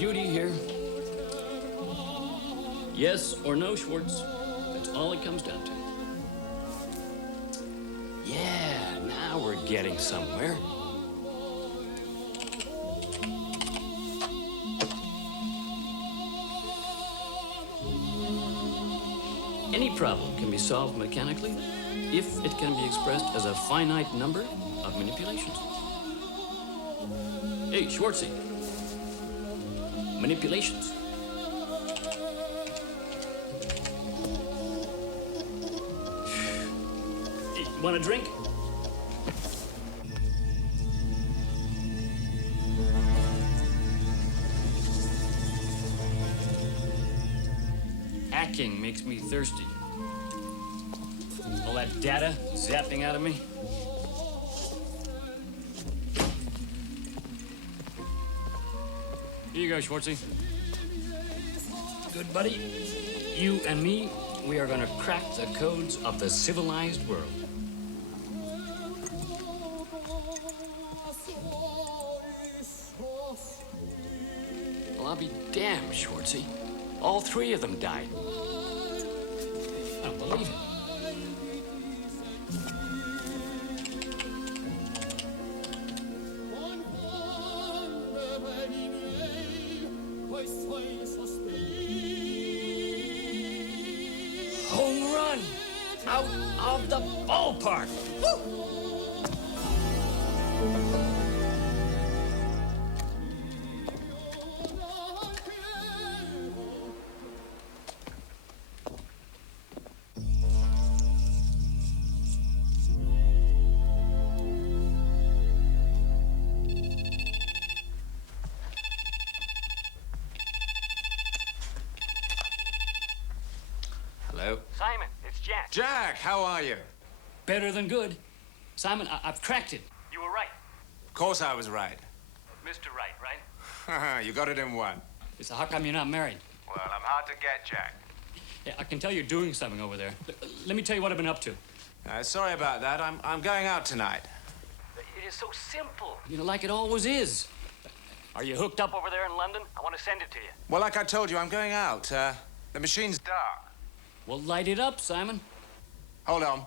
beauty here. Yes or no, Schwartz. That's all it comes down to. Yeah, now we're getting somewhere. Any problem can be solved mechanically if it can be expressed as a finite number of manipulations. Hey, Schwartzy. Manipulations. Hey, want a drink? Hacking makes me thirsty. All that data zapping out of me. Here you go, Schwartzy. Good buddy. You and me, we are gonna crack the codes of the civilized world. Well, I'll be damned, Schwartzy. All three of them died. I don't believe it. Home run out of the ballpark. Woo! Hello? Simon, it's Jack. Jack, how are you? Better than good. Simon, I've cracked it. You were right. Of course I was right. Mr. Right, right? You got it in one. So how come you're not married? Well, I'm hard to get, Jack. Yeah, I can tell you're doing something over there. Let me tell you what I've been up to. Sorry about that. I'm going out tonight. It is so simple. You know, like it always is. Are you hooked up? Over there in London, I want to send it to you. Well, like I told you, I'm going out. The machine's dark. Well, light it up, Simon. Hold on.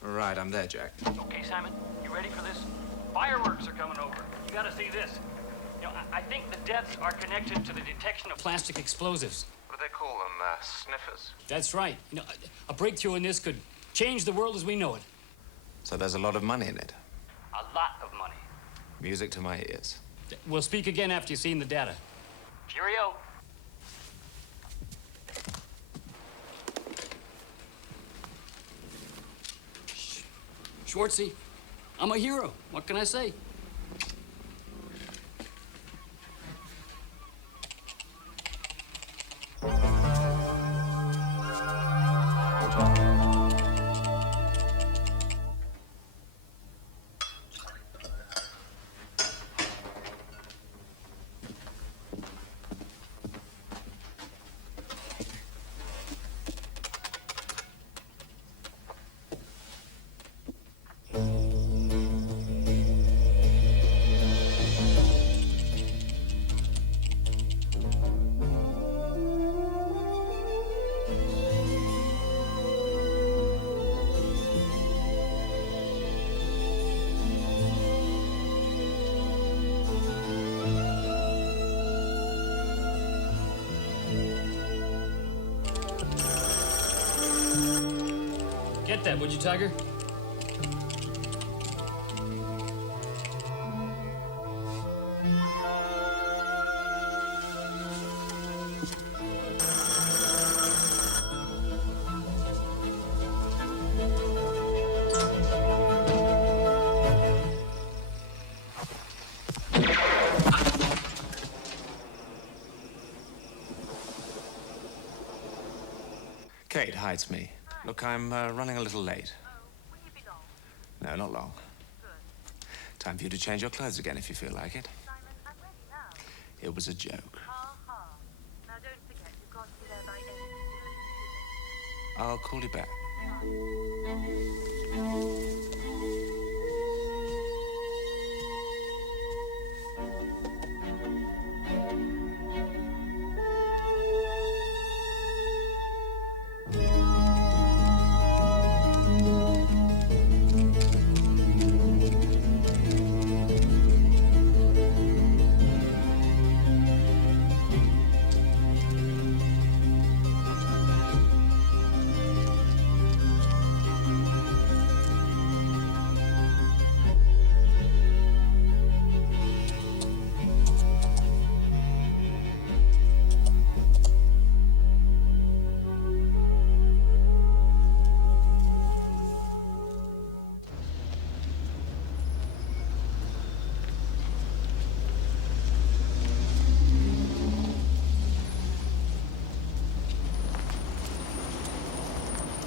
Right, I'm there, Jack. Okay, Simon, you ready for this? Fireworks are coming over. You gotta see this. You know, I think the deaths are connected to the detection of Plastic explosives. What do they call them? Sniffers? That's right. You know, a breakthrough in this could change the world as we know it. So there's a lot of money in it. A lot of money. Music to my ears. We'll speak again after you've seen the data. Cheerio. Schwartzy, I'm a hero. What can I say? Get that, would you, Tiger? Kate, hi, it's me. Look, I'm running a little late. Will you be long? No, not long. Good. Time for you to change your clothes again if you feel like it. Simon, I'm ready now. It was a joke. Ha ha. Now don't forget, you've got to be there by 8. I'll call you back.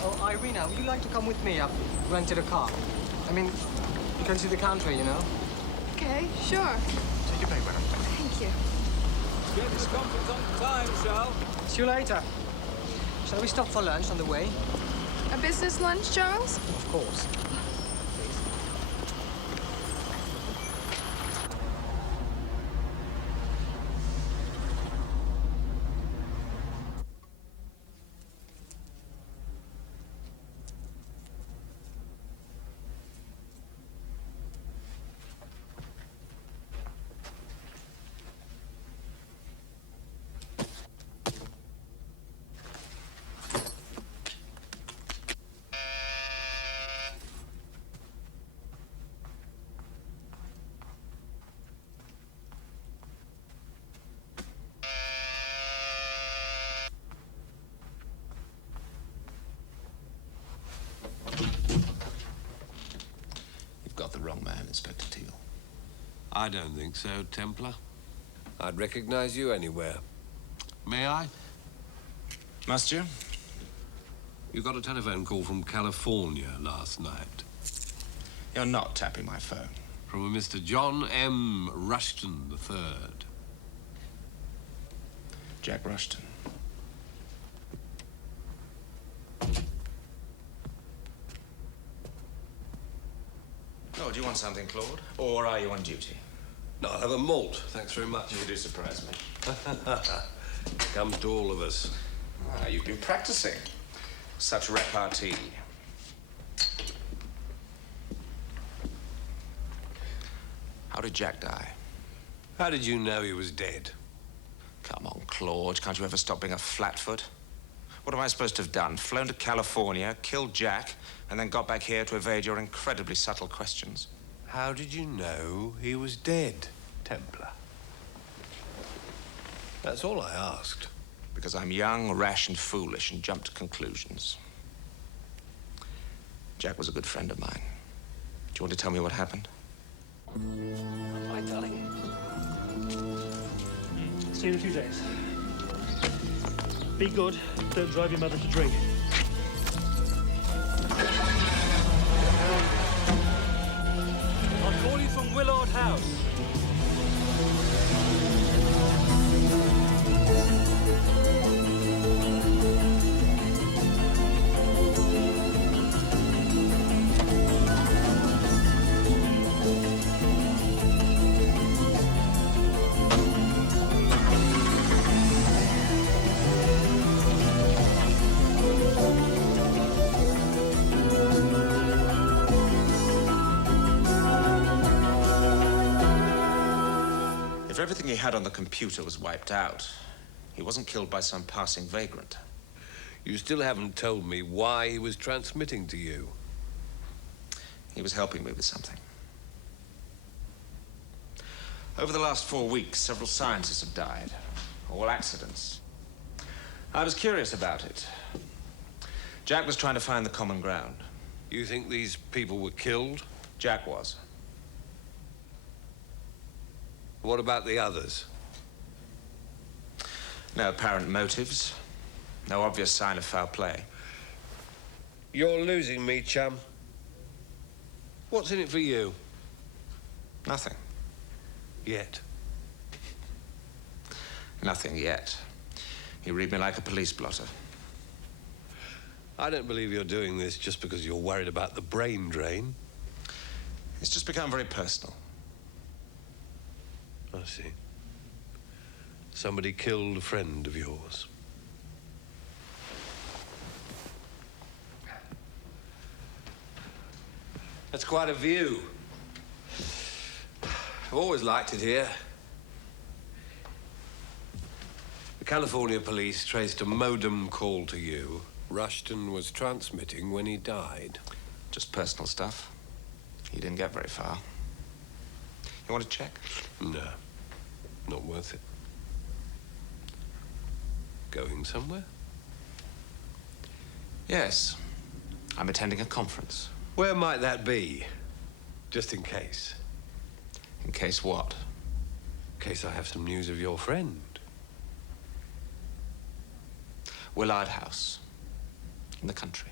Oh, Irina, would you like to come with me? I've rented a car. I mean, you can see the country, you know? Okay, sure. Take your paper. Thank you. Get this conference on time, Shal. See you later. Shall we stop for lunch on the way? A business lunch, Charles? Of course. Got the wrong man, Inspector Teal. I don't think so, Templar. I'd recognize you anywhere. May I? Must you? You got a telephone call from California last night. You're not tapping my phone. From a Mr. John M. Rushton III. Jack Rushton. Oh, do you want something, Claude? Or are you on duty? No, I'll have a malt. Thanks very much. You do surprise me. Comes to all of us. Ah, you've been practicing. Such repartee. How did Jack die? How did you know he was dead? Come on, Claude. Can't you ever stop being a flatfoot? What am I supposed to have done? Flown to California, killed Jack, and then got back here to evade your incredibly subtle questions? How did you know he was dead, Templar? That's all I asked. Because I'm young, rash, and foolish, and jump to conclusions. Jack was a good friend of mine. Do you want to tell me what happened? Hi, darling. See you in a few days. Be good. Don't drive your mother to drink. I'll call you from Willard House. If everything he had on the computer was wiped out, he wasn't killed by some passing vagrant. You still haven't told me why he was transmitting to you. He was helping me with something. Over the last 4 weeks, several scientists have died. All accidents. I was curious about it. Jack was trying to find the common ground. You think these people were killed? Jack was. What about the others? No apparent motives. No obvious sign of foul play. You're losing me, chum. What's in it for you? Nothing. Yet. Nothing yet. You read me like a police blotter. I don't believe you're doing this just because you're worried about the brain drain. It's just become very personal. I see. Somebody killed a friend of yours. That's quite a view. I've always liked it here. The California police traced a modem call to you. Rushton was transmitting when he died. Just personal stuff. He didn't get very far. You want to check? No, not worth it. Going somewhere? Yes. I'm attending a conference. Where might that be? Just in case. In case what? In case I have some news of your friend. Willard House. In the country.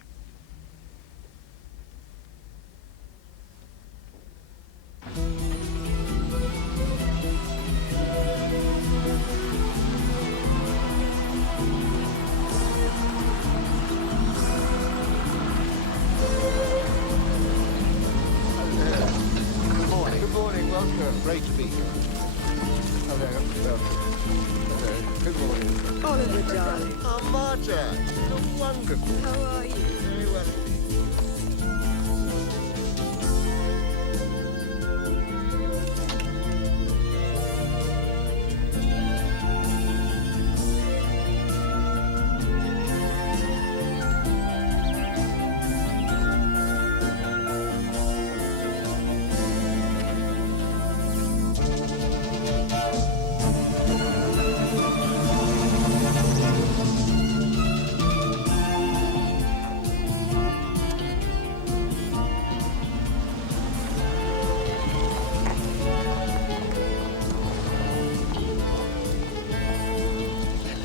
Good morning, welcome. Great to be here. Hello. Hello. Good morning. Oliver, darling. Oh, Marta, you're wonderful. How are you? Very well indeed.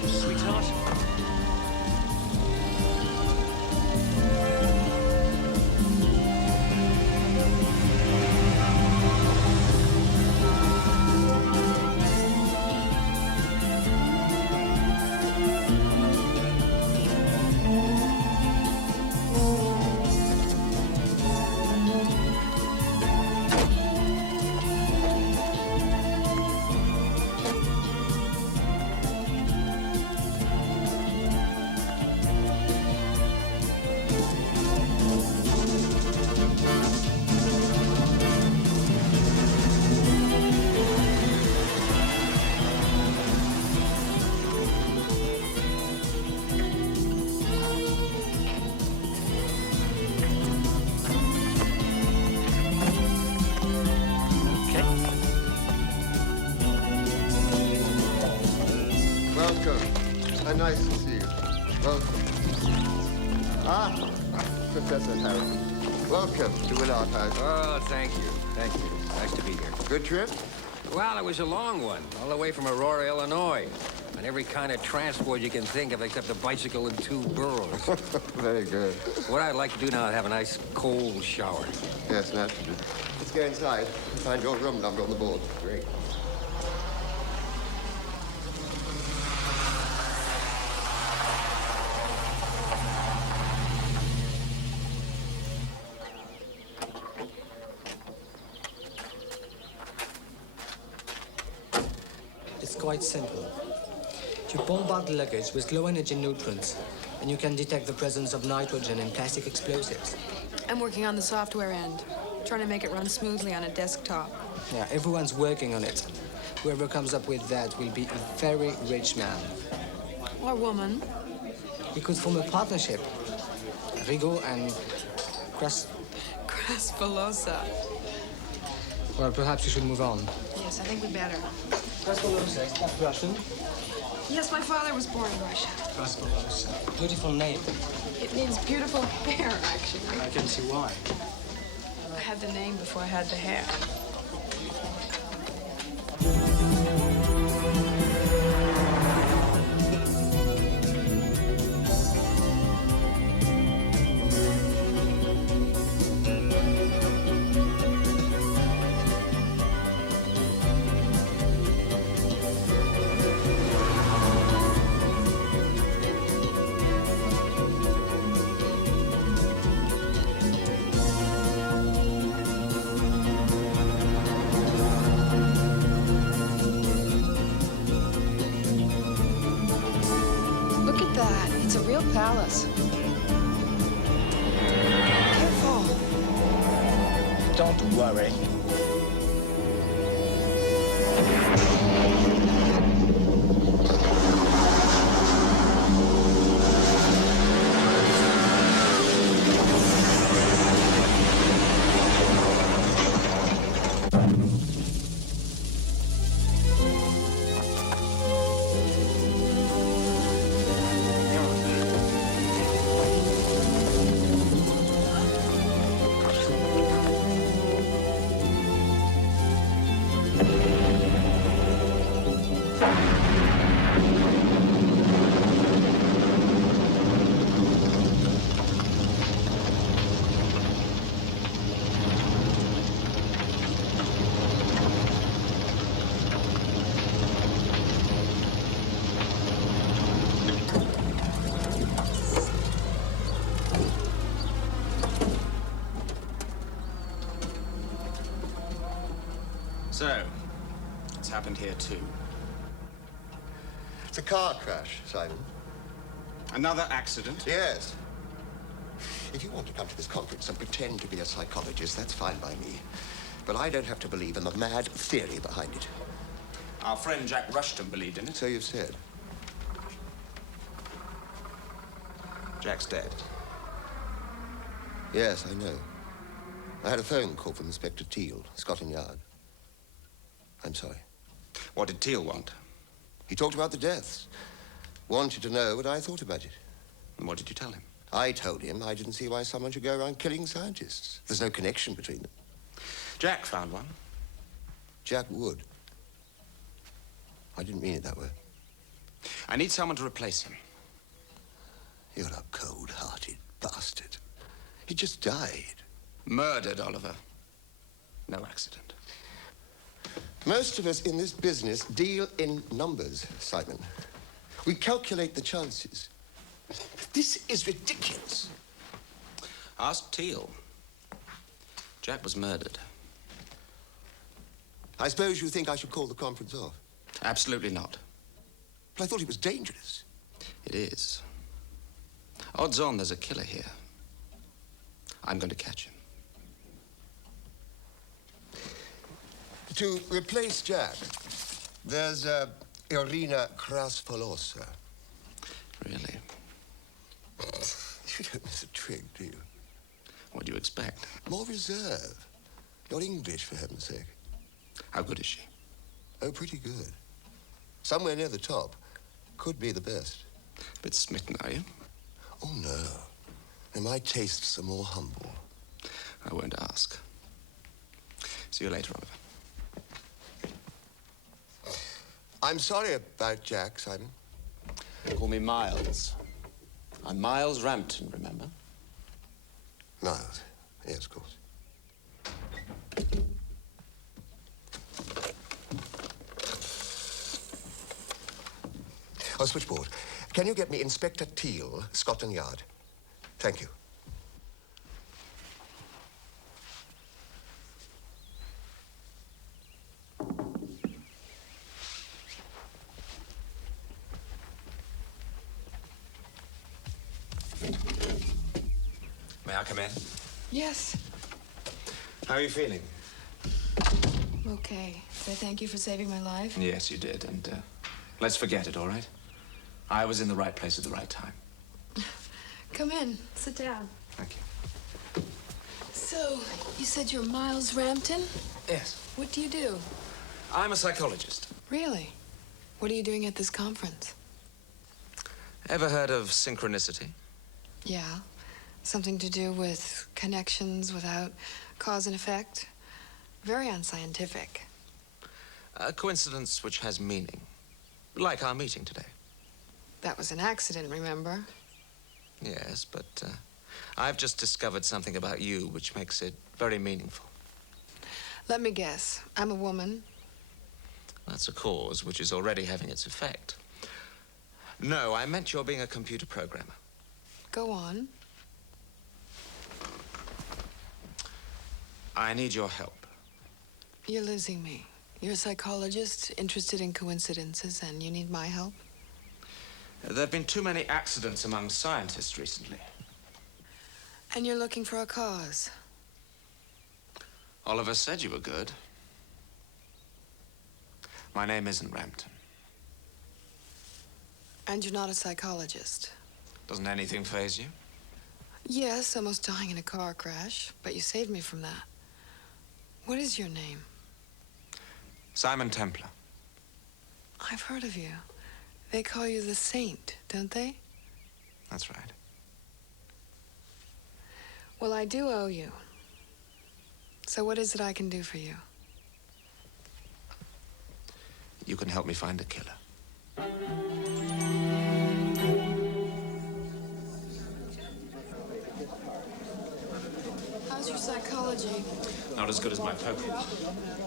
Sweetheart. Welcome. Nice to see you. Welcome. Ah, Professor Harrison. Welcome to Willard House. Oh, thank you. Thank you. Nice to be here. Good trip? Well, it was a long one, all the way from Aurora, Illinois. On every kind of transport you can think of except a bicycle and 2 burros. Very good. What I'd like to do now is have a nice cold shower. Yes, naturally. Let's go inside and find your room number on the board. Great. It's quite simple. You bombard the luggage with low-energy neutrons, and you can detect the presence of nitrogen in plastic explosives. I'm working on the software end, trying to make it run smoothly on a desktop. Yeah, everyone's working on it. Whoever comes up with that will be a very rich man. Or woman. We could form a partnership. Rigo and Kraspolosa. Well, perhaps we should move on. Yes, I think we better. Kraspolosa, is that Russian? Yes, my father was born in Russia. Kraspolosa. Beautiful name. It means beautiful hair, actually. I can see why. I had the name before I had the hair. real palace. Careful. Don't worry. So, it's happened here too. It's a car crash, Simon. Another accident? Yes. If you want to come to this conference and pretend to be a psychologist, that's fine by me. But I don't have to believe in the mad theory behind it. Our friend Jack Rushton believed in it. So you've said. Jack's dead. Yes, I know. I had a phone call from Inspector Teal, Scotland Yard. I'm sorry. What did Teal want? He talked about the deaths. Wanted to know what I thought about it. And what did you tell him? I told him I didn't see why someone should go around killing scientists. There's no connection between them. Jack found one. Jack would. I didn't mean it that way. I need someone to replace him. You're a cold-hearted bastard. He just died. Murdered, Oliver. No accident. Most of us in this business deal in numbers, Simon. We calculate the chances. This is ridiculous. Ask Teal. Jack was murdered. I suppose you think I should call the conference off? Absolutely not. But I thought it was dangerous. It is. Odds on there's a killer here. I'm going to catch him. To replace Jack, there's Irina Krasfolosa. Really? You don't miss a trick, do you? What do you expect? More reserve. Not English, for heaven's sake. How good is she? Oh, pretty good. Somewhere near the top. Could be the best. Bit smitten, are you? Oh, no. And my tastes are more humble. I won't ask. See you later, Oliver. I'm sorry about Jack, Simon. Call me Miles. I'm Miles Rampton, remember? Miles. Yes, of course. Oh, switchboard. Can you get me Inspector Teal, Scotland Yard? Thank you. May I come in? Yes. How are you feeling? Okay. So thank you for saving my life. Yes, you did, and let's forget it, all right? I was in the right place at the right time. Come in. Sit down. Thank you. So, you said you're Miles Rampton? Yes. What do you do? I'm a psychologist. Really? What are you doing at this conference? Ever heard of synchronicity? Yeah. Something to do with connections without cause and effect? Very unscientific. A coincidence which has meaning. Like our meeting today. That was an accident, remember? Yes, but I've just discovered something about you which makes it very meaningful. Let me guess. I'm a woman. That's a cause which is already having its effect. No, I meant your being a computer programmer. Go on. I need your help. You're losing me. You're a psychologist interested in coincidences, and you need my help? There have been too many accidents among scientists recently. And you're looking for a cause? Oliver said you were good. My name isn't Rampton. And you're not a psychologist? Doesn't anything faze you? Yes, almost dying in a car crash, but you saved me from that. What is your name? Simon Templar. I've heard of you. They call you the Saint, don't they? That's right. Well, I do owe you. So what is it I can do for you? You can help me find a killer. How's your psychology? Not as good as my poker.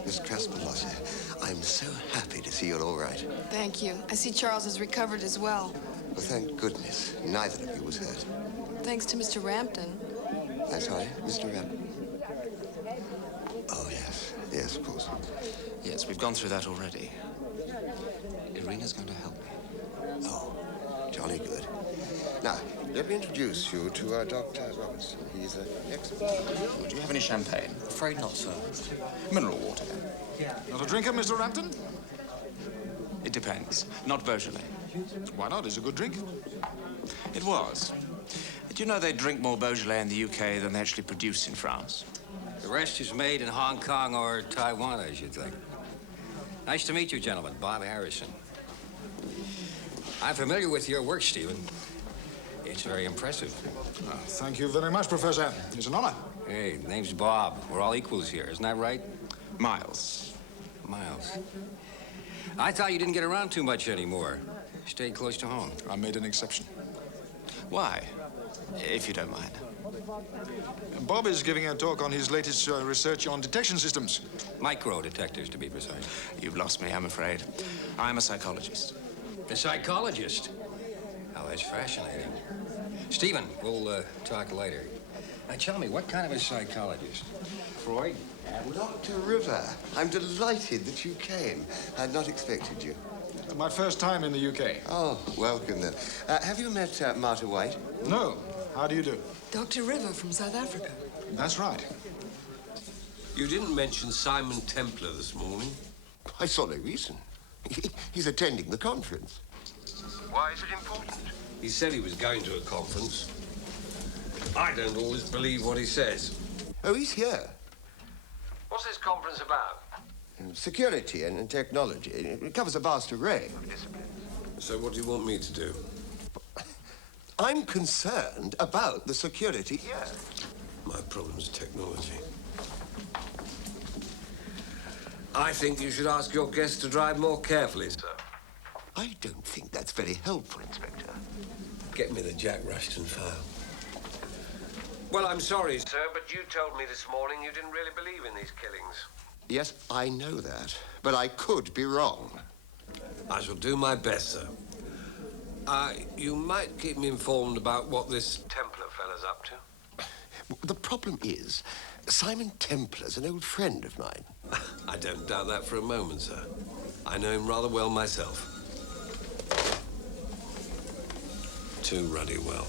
Miss Crespin-Losse, I'm so happy to see you're all right. Thank you. I see Charles has recovered as well. Well, thank goodness neither of you was hurt. Thanks to Mr. Rampton. I'm sorry, Mr. Rampton? Oh, yes. Yes, of course. Yes, we've gone through that already. Irina's going to help me. Oh, jolly good. Now, let me introduce you to Dr. Robertson. He's an expert. Do you have any champagne? Afraid not, sir. Mineral water. Yeah. Not a drinker, Mr. Rampton? It depends. Not Beaujolais. Why not? It's a good drink. It was. Did you know they drink more Beaujolais in the UK than they actually produce in France? The rest is made in Hong Kong or Taiwan, I should think. Nice to meet you, gentlemen. Bob Harrison. I'm familiar with your work, Stephen. It's very impressive. Thank you very much, Professor. It's an honor. Hey, name's Bob. We're all equals here, isn't that right? Miles. Miles. I thought you didn't get around too much anymore. Stayed close to home. I made an exception. Why? If you don't mind. Bob is giving a talk on his latest research on detection systems. Micro detectors, to be precise. You've lost me, I'm afraid. I'm a psychologist. A psychologist? Oh, that's fascinating. Stephen, we'll talk later. Now, tell me, what kind of a psychologist? Freud? Dr. River, I'm delighted that you came. I had not expected you. My first time in the UK. Oh, welcome then. Have you met Martha White? No. How do you do? Dr. River from South Africa. That's right. You didn't mention Simon Templar this morning. I saw no reason. He's attending the conference. Why is it important? He said he was going to a conference. I don't always believe what he says. Oh, he's here. What's this conference about? Security and technology. It covers a vast array of disciplines. So what do you want me to do? I'm concerned about the security here. My problem's technology. I think you should ask your guests to drive more carefully, sir. I don't think that's very helpful, Inspector. Get me the Jack Rushton file. Well, I'm sorry, sir, but you told me this morning you didn't really believe in these killings. Yes, I know that, but I could be wrong. I shall do my best, sir. You might keep me informed about what this Templar fella's up to. The problem is, Simon Templar's an old friend of mine. I don't doubt that for a moment, sir. I know him rather well myself. Too ruddy well.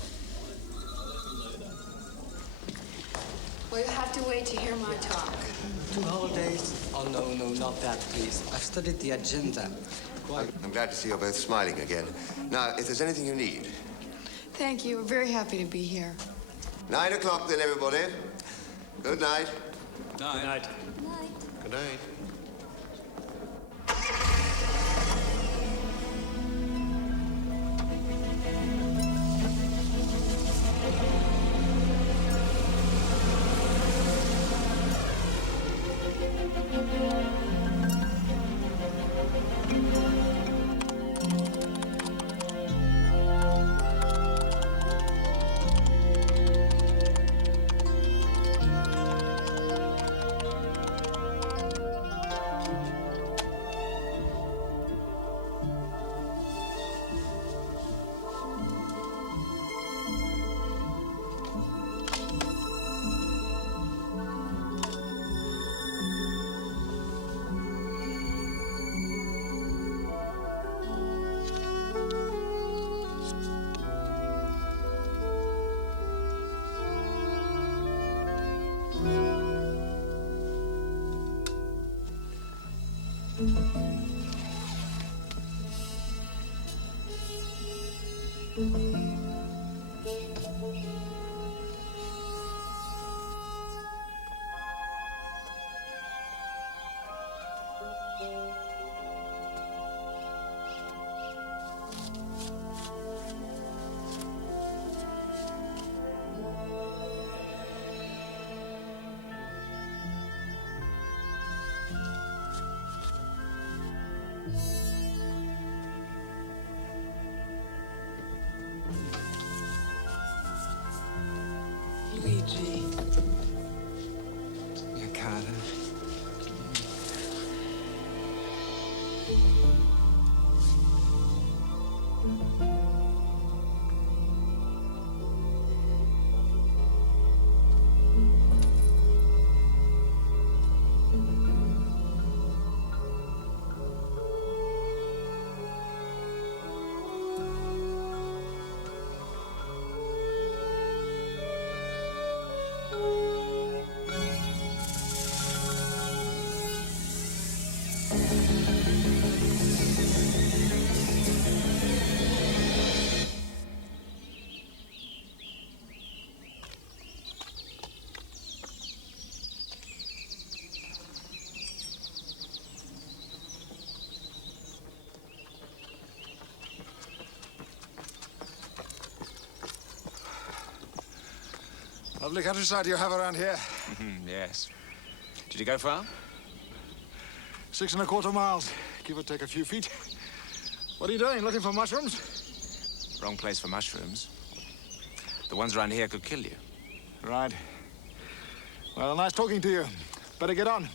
Well, you have to wait to hear my talk. 2 holidays? Oh, no, not that, please. I've studied the agenda. I'm glad to see you're both smiling again. Now, if there's anything you need... Thank you. We're very happy to be here. 9 o'clock then, everybody. Good night. Night. Good night. Good night. Luigi. Mia cara. Lovely countryside you have around here. Yes. Did you go far? 6 1/4 miles, give or take a few feet. What are you doing, looking for mushrooms? Wrong place for mushrooms. The ones around here could kill you. Right. Well, nice talking to you. Better get on.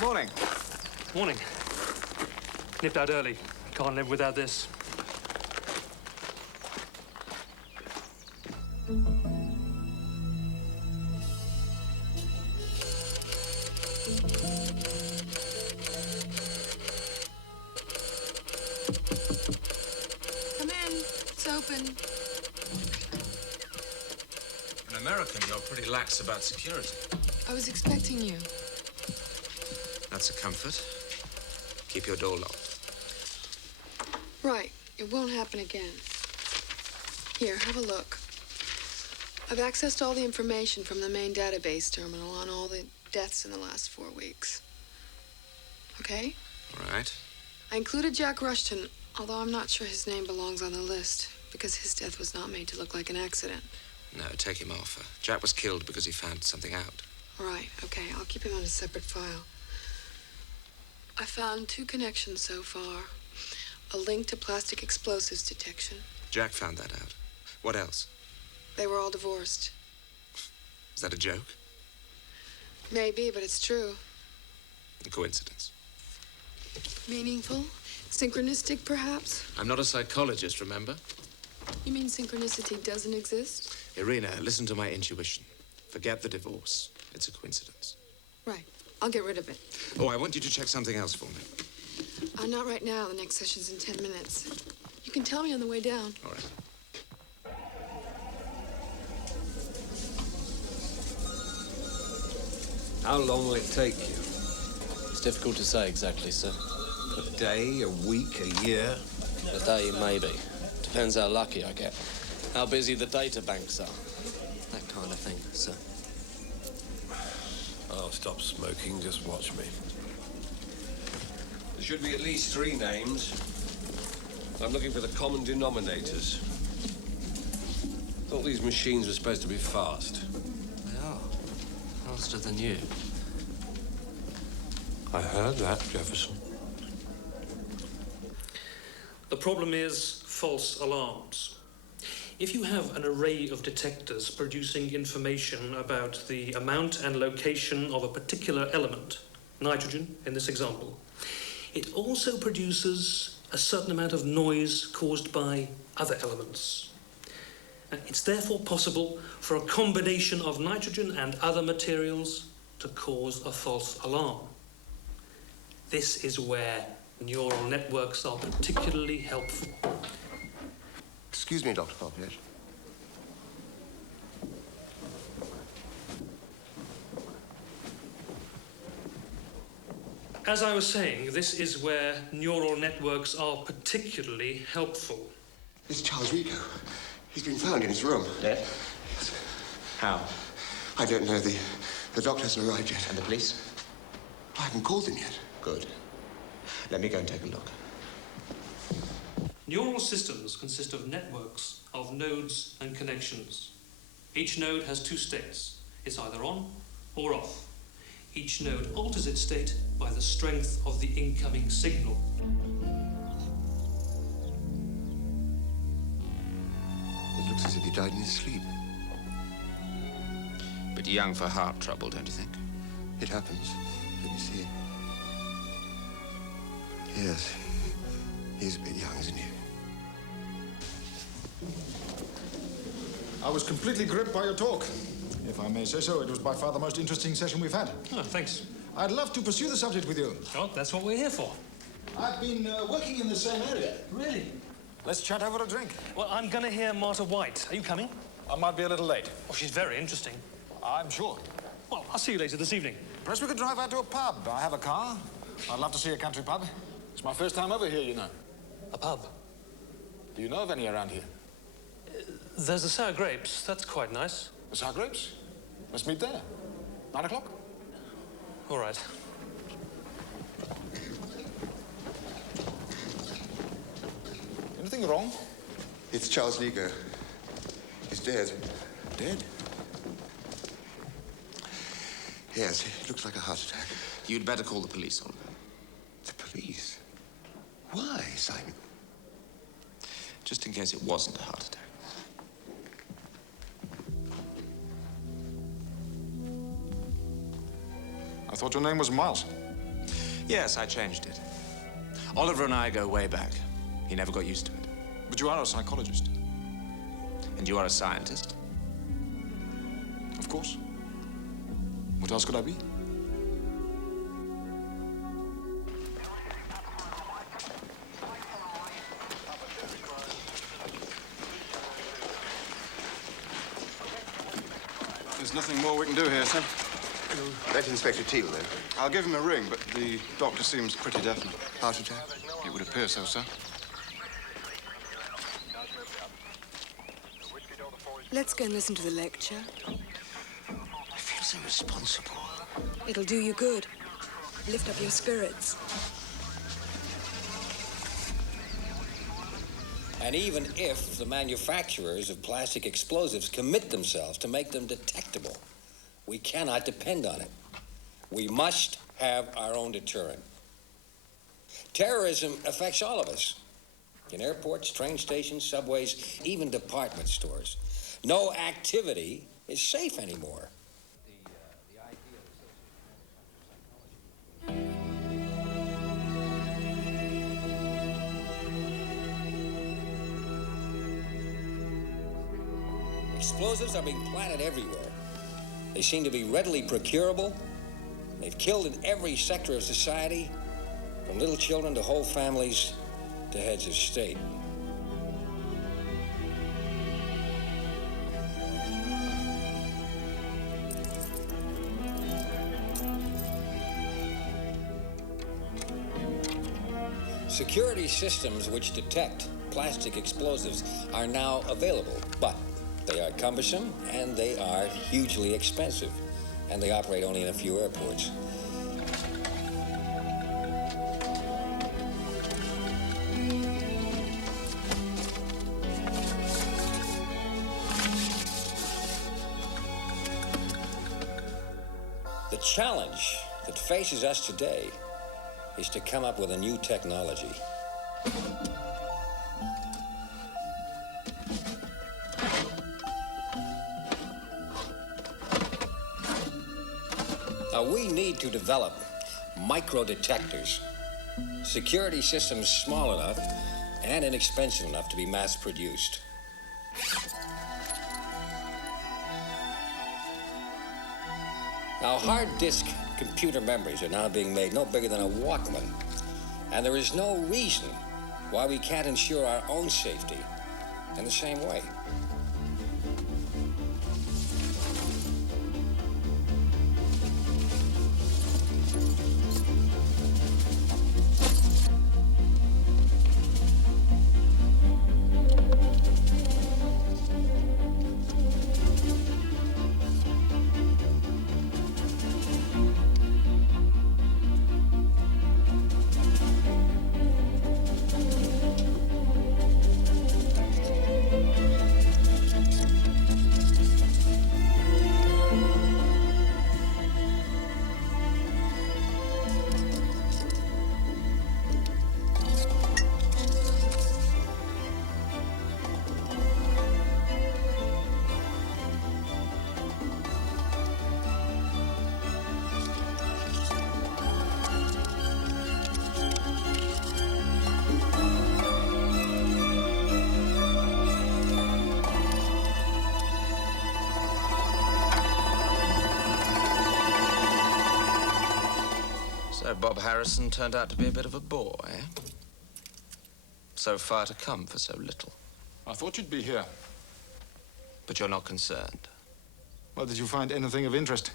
Morning. Morning. Nipped out early. Can't live without this. Come in. It's open. An American, you're pretty lax about security. I was expecting you. That's a comfort. Keep your door locked. Right. It won't happen again. Here, have a look. I've accessed all the information from the main database terminal on all the deaths in the last 4 weeks. Okay? All right. I included Jack Rushton, although I'm not sure his name belongs on the list, because his death was not made to look like an accident. No, take him off. Jack was killed because he found something out. Right, okay. I'll keep him on a separate file. I found 2 connections so far. A link to plastic explosives detection. Jack found that out. What else? They were all divorced. Is that a joke? Maybe, but it's true. A coincidence. Meaningful? Synchronistic, perhaps? I'm not a psychologist, remember? You mean synchronicity doesn't exist? Irina, listen to my intuition. Forget the divorce. It's a coincidence. Right. I'll get rid of it. Oh, I want you to check something else for me. Not right now. The next session's in 10 minutes. You can tell me on the way down. All right. How long will it take you? It's difficult to say exactly, sir. A day, a week, a year? A day, maybe. Depends how lucky I get. How busy the data banks are. That kind of thing, sir. I'll stop smoking, just watch me. There should be at least 3 names. I'm looking for the common denominators. Thought these machines were supposed to be fast. They are. Faster than you. I heard that, Jefferson. The problem is false alarms. If you have an array of detectors producing information about the amount and location of a particular element, nitrogen in this example, it also produces a certain amount of noise caused by other elements. It's therefore possible for a combination of nitrogen and other materials to cause a false alarm. This is where Neural networks are particularly helpful. Excuse me, Dr. Popish. As I was saying, this is where neural networks are particularly helpful. It's Charles Rico. He's been found in his room. Dead? Yes. How? I don't know. The doctor hasn't arrived yet. And the police? I haven't called them yet. Good. Let me go and take a look. Neural systems consist of networks of nodes and connections. Each node has two states. It's either on or off. Each node alters its state by the strength of the incoming signal. It looks as if he died in his sleep. Bit young for heart trouble, don't you think? It happens. Let me see. Yes. He's a bit young, isn't he? I was completely gripped by your talk. If I may say so, it was by far the most interesting session we've had. Oh, thanks. I'd love to pursue the subject with you. Oh, that's what we're here for. I've been working in the same area. Really? Let's chat over a drink. Well, I'm going to hear Martha White. Are you coming? I might be a little late. Oh, she's very interesting. I'm sure. Well, I'll see you later this evening. Perhaps we could drive out to a pub. I have a car. I'd love to see a country pub. It's my first time over here, you know. A pub? Do you know of any around here? There's the Sour Grapes. That's quite nice. The Sour Grapes? Let's meet there. 9 o'clock? All right. Anything wrong? It's Charles Ligo. He's dead. Dead? Yes, it looks like a heart attack. You'd better call the police on him. The police? Why, Simon? Just in case it wasn't a heart attack. I thought your name was Miles. Yes, I changed it. Oliver and I go way back. He never got used to it. But you are a psychologist. And you are a scientist? Of course. What else could I be? There's nothing more we can do here, sir. Let Inspector Teal, then. I'll give him a ring, but the doctor seems pretty definite. Heart attack? It would appear so, sir. Let's go and listen to the lecture. I feel so responsible. It'll do you good. Lift up your spirits. And even if the manufacturers of plastic explosives commit themselves to make them detectable, we cannot depend on it. We must have our own deterrent. Terrorism affects all of us. In airports, train stations, subways, even department stores. No activity is safe anymore. Explosives are being planted everywhere. They seem to be readily procurable. They've killed in every sector of society, from little children to whole families to heads of state. Security systems which detect plastic explosives are now available, but they are cumbersome and they are hugely expensive, and they operate only in a few airports. The challenge that faces us today is to come up with a new technology. Now, we need to develop micro-detectors, security systems small enough and inexpensive enough to be mass-produced. Now, hard disk computer memories are now being made no bigger than a Walkman, And there is no reason why we can't ensure our own safety in the same way. So Bob Harrison turned out to be a bit of a bore, eh? So far to come for so little. I thought you'd be here. But you're not concerned. Well, did you find anything of interest?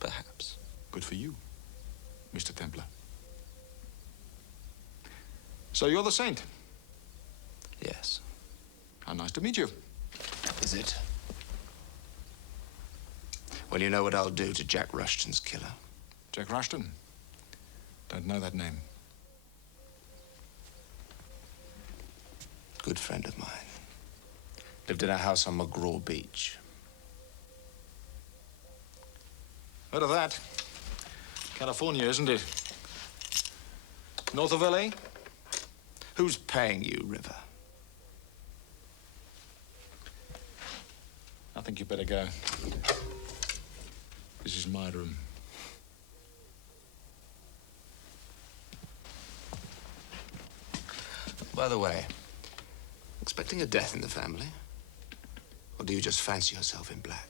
Perhaps. Good for you, Mr. Templar. So you're the saint? Yes. How nice to meet you. Is it? Well, you know what I'll do to Jack Rushton's killer. Jack Rushton? Don't know that name. Good friend of mine. Lived in a house on McGraw Beach. Heard of that? California, isn't it? North of LA? Who's paying you, River? I think you better go. This is my room. By the way, expecting a death in the family? Or do you just fancy yourself in black?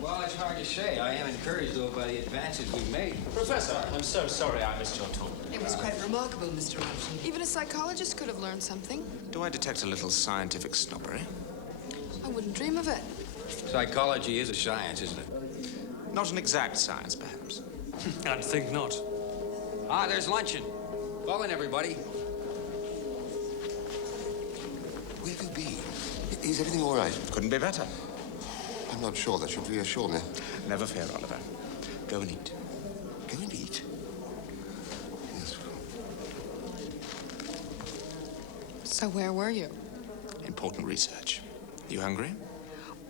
Well, it's hard to say. I am encouraged, though, by the advances we've made. Professor, I'm so sorry I missed your talk. It was quite remarkable, Mr. Rushton. Even a psychologist could have learned something. Do I detect a little scientific snobbery? I wouldn't dream of it. Psychology is a science, isn't it? Not an exact science, perhaps. I'd think not. Ah, there's luncheon. Fall in, everybody. Where have you been? Is everything all right? Couldn't be better. I'm not sure. That should reassure me. Never fear, Oliver. Go and eat. Go and eat? Yes. So where were you? Important research. You hungry?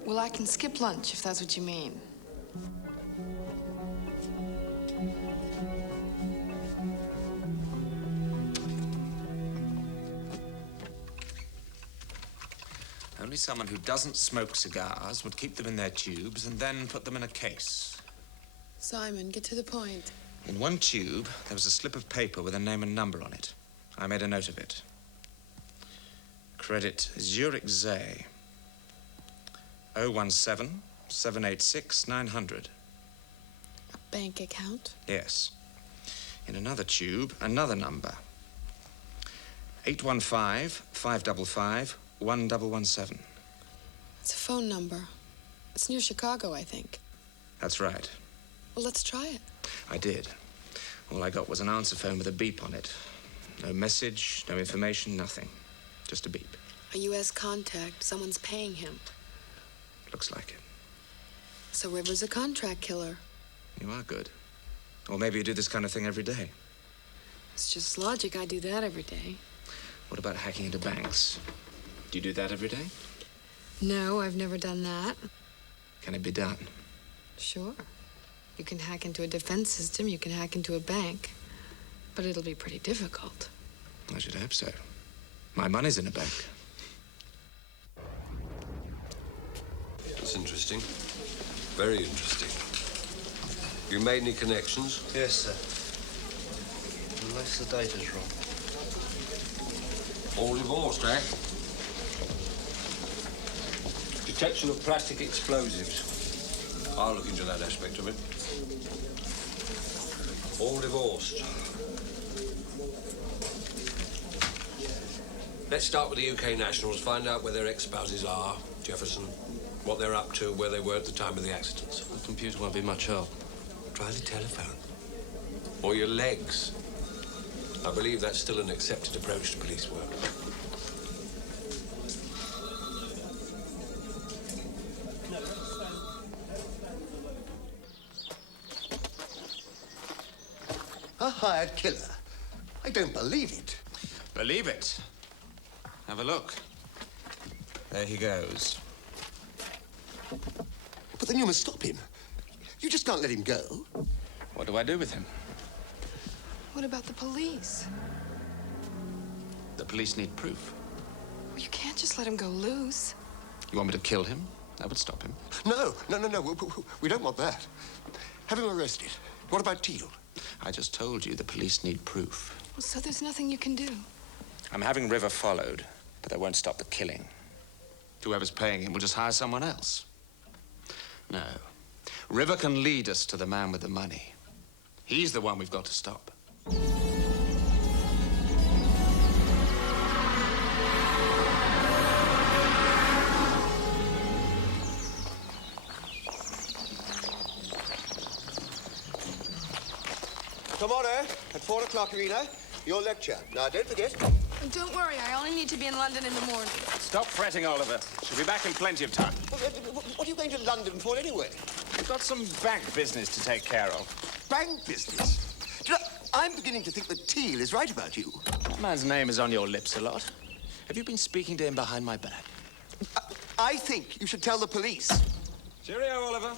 Well, I can skip lunch, if that's what you mean. Only someone who doesn't smoke cigars would keep them in their tubes and then put them in a case. Simon, get to the point. In one tube, there was a slip of paper with a name and number on it. I made a note of it. Credit Zurich Zay. 017-786-900. A bank account? Yes. In another tube, another number. 815-555-1117. It's a phone number. It's near Chicago, I think. That's right. Well, let's try it. I did. All I got was an answer phone with a beep on it. No message, no information, nothing. Just a beep. A U.S. contact. Someone's paying him. Looks like it. So River's a contract killer. You are good. Or maybe you do this kind of thing every day. It's just logic. I do that every day. What about hacking into banks? Do you do that every day? No, I've never done that. Can it be done? Sure. You can hack into a defense system, you can hack into a bank. But it'll be pretty difficult. I should hope so. My money's in a bank. That's interesting. Very interesting. You made any connections? Yes, sir. Most of the data's wrong. All divorced, eh? Detection of plastic explosives. I'll look into that aspect of it. All divorced. Let's start with the UK nationals, find out where their ex-spouses are, Jefferson, what they're up to, where they were at the time of the accidents. The computer won't be much help. Try the telephone. Or your legs. I believe that's still an accepted approach to police work. A hired killer? I don't believe it. Believe it. Have a look. There he goes. But then you must stop him. You just can't let him go. What do I do with him? What about the police? The police need proof. Well, you can't just let him go loose. You want me to kill him? That would stop him. No. We don't want that. Have him arrested. What about Teal? I just told you the police need proof. Well, so there's nothing you can do. I'm having River followed, but that won't stop the killing. Whoever's paying him will just hire someone else. No. River can lead us to the man with the money. He's the one we've got to stop. Tomorrow, at 4 o'clock, Irina, your lecture. Now, don't forget. And don't worry, I only need to be in London in the morning. Stop fretting, Oliver. She'll be back in plenty of time. What are you going to London for, anyway? We've got some bank business to take care of. Bank business? Do you know, I'm beginning to think that Teal is right about you. That man's name is on your lips a lot. Have you been speaking to him behind my back? I think you should tell the police. Cheerio, Oliver.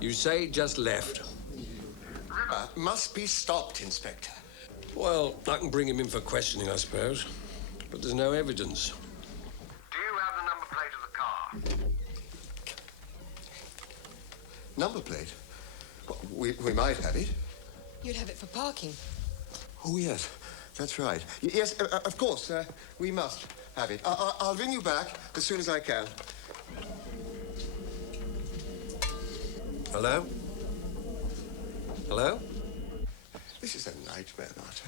You say just left. River must be stopped, Inspector. Well, I can bring him in for questioning, I suppose. But there's no evidence. Do you have the number plate of the car? Number plate? Well, we might have it. You'd have it for parking. Oh, yes, that's right. Yes, of course, we must have it. I'll ring you back as soon as I can. Hello? Hello? This is a nightmare, Martha.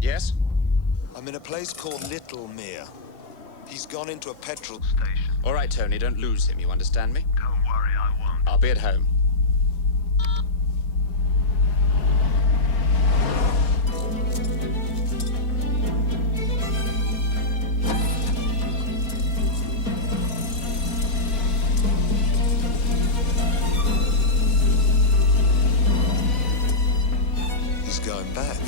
Yes? I'm in a place called Little Mere. He's gone into a petrol station. All right, Tony, don't lose him. You understand me? Don't worry, I won't. I'll be at home. He's going back.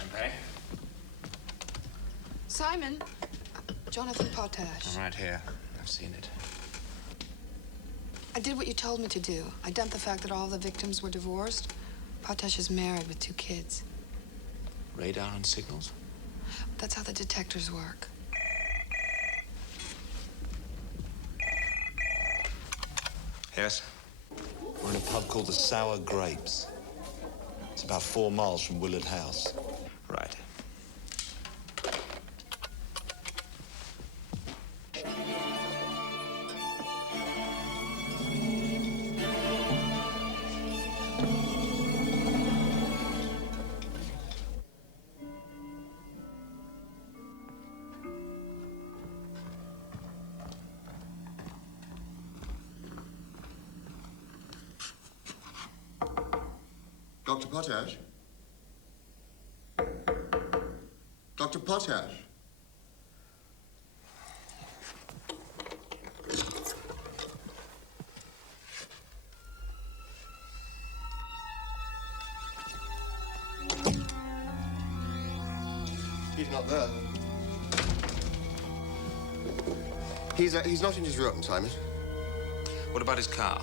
Champagne? Simon, Jonathan Potash. I'm right here. I've seen it. I did what you told me to do. I dumped the fact that all the victims were divorced. Potash is married with 2 kids. Radar and signals? That's how the detectors work. Yes? We're in a pub called the Sour Grapes. It's about 4 miles from Willard House. Right. Dr. Potash? Dr. Potash? He's not there. He's not in his room, Simon. What about his car?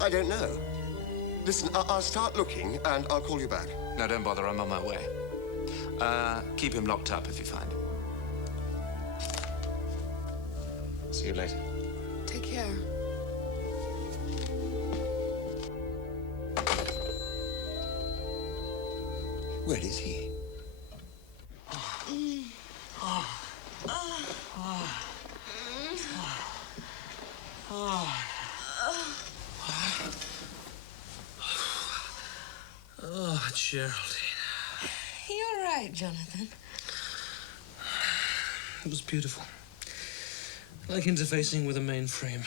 I don't know. Listen, I'll start looking, and I'll call you back. No, don't bother. I'm on my way. Keep him locked up if you find him. See you later. Take care. Where is he? Oh, Geraldine. You're right, Jonathan. It was beautiful. Like interfacing with a mainframe.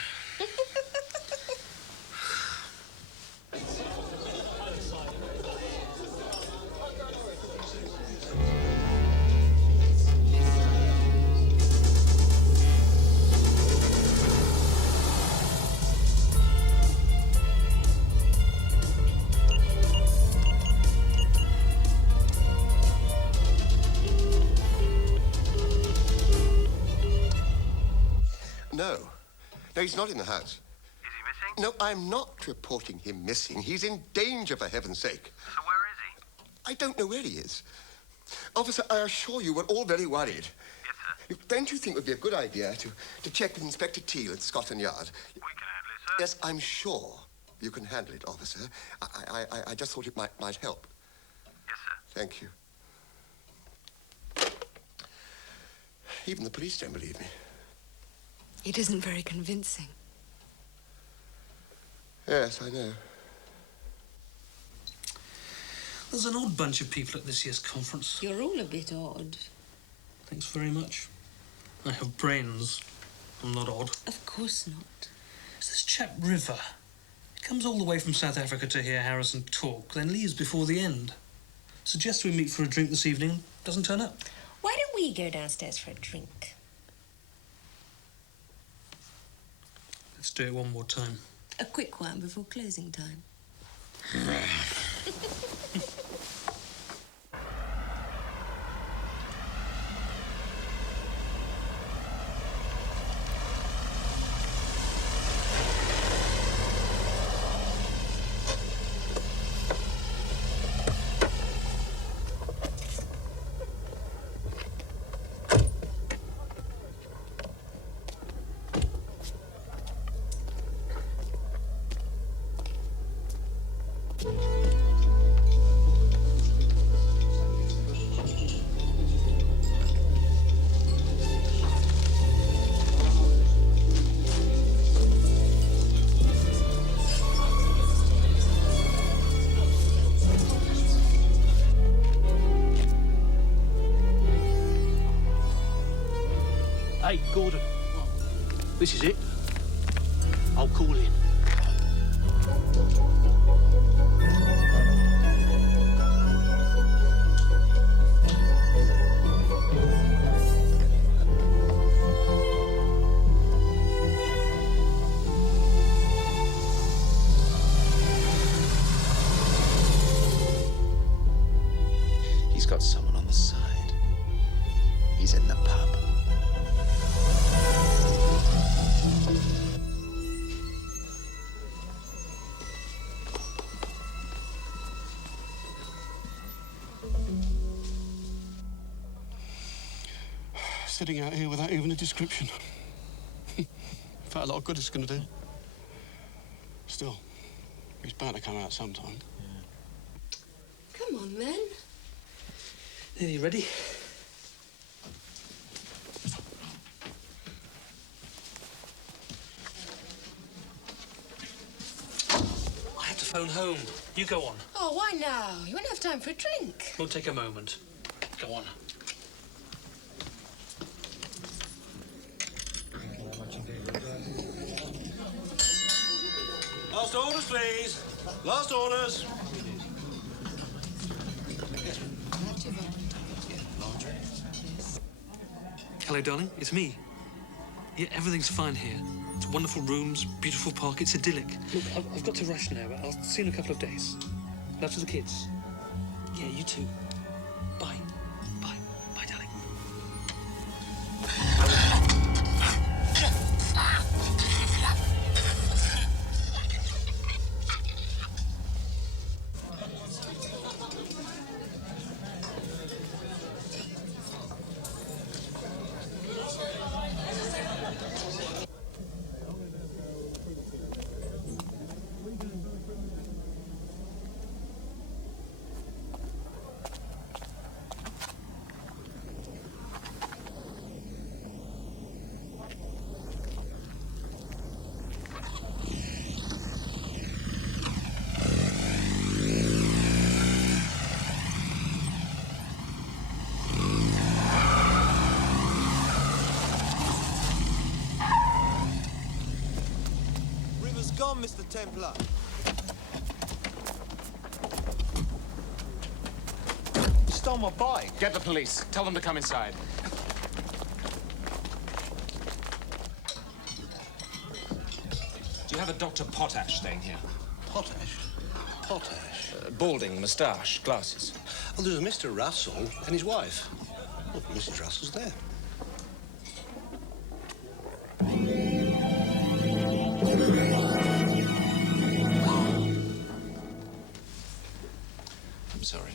No, he's not in the house. Is he missing? No, I'm not reporting him missing. He's in danger, for heaven's sake. So where is he? I don't know where he is. Officer, I assure you we're all very worried. Yes, sir. Don't you think it would be a good idea to check with Inspector Teal at Scotland Yard? We can handle it, sir. Yes, I'm sure you can handle it, officer. I just thought it might help. Yes, sir. Thank you. Even the police don't believe me. It isn't very convincing. Yes, I know. There's an odd bunch of people at this year's conference. You're all a bit odd. Thanks very much. I have brains. I'm not odd. Of course not. It's this chap River. He comes all the way from South Africa to hear Harrison talk, then leaves before the end. Suggests we meet for a drink this evening. Doesn't turn up. Why don't we go downstairs for a drink? Let's do it one more time. A quick one before closing time. Hey, Gordon. This is it. I'll call in. He's got someone on the side. He's in the pub. Sitting out here without even a description. Quite a lot of good it's going to do. Still, he's bound to come out sometime. Come on, then. Are you ready? I have to phone home. You go on. Oh, why now? You won't have time for a drink. Won't take a moment. Go on. Last orders, please. Last orders. Hello, darling. It's me. Yeah, everything's fine here. It's wonderful rooms, beautiful park. It's idyllic. Look, I've got to rush now. I'll see you in a couple of days. Love to the kids. Yeah, you too. Bye. Bye. Bye, darling. Gone, Mr. Templar. Stole my bike. Get the police. Tell them to come inside. Do you have a Dr. Potash staying here? Potash? Potash? Balding, moustache, glasses. Oh, there's a Mr. Russell and his wife. Well, Mrs. Russell's there. I'm sorry.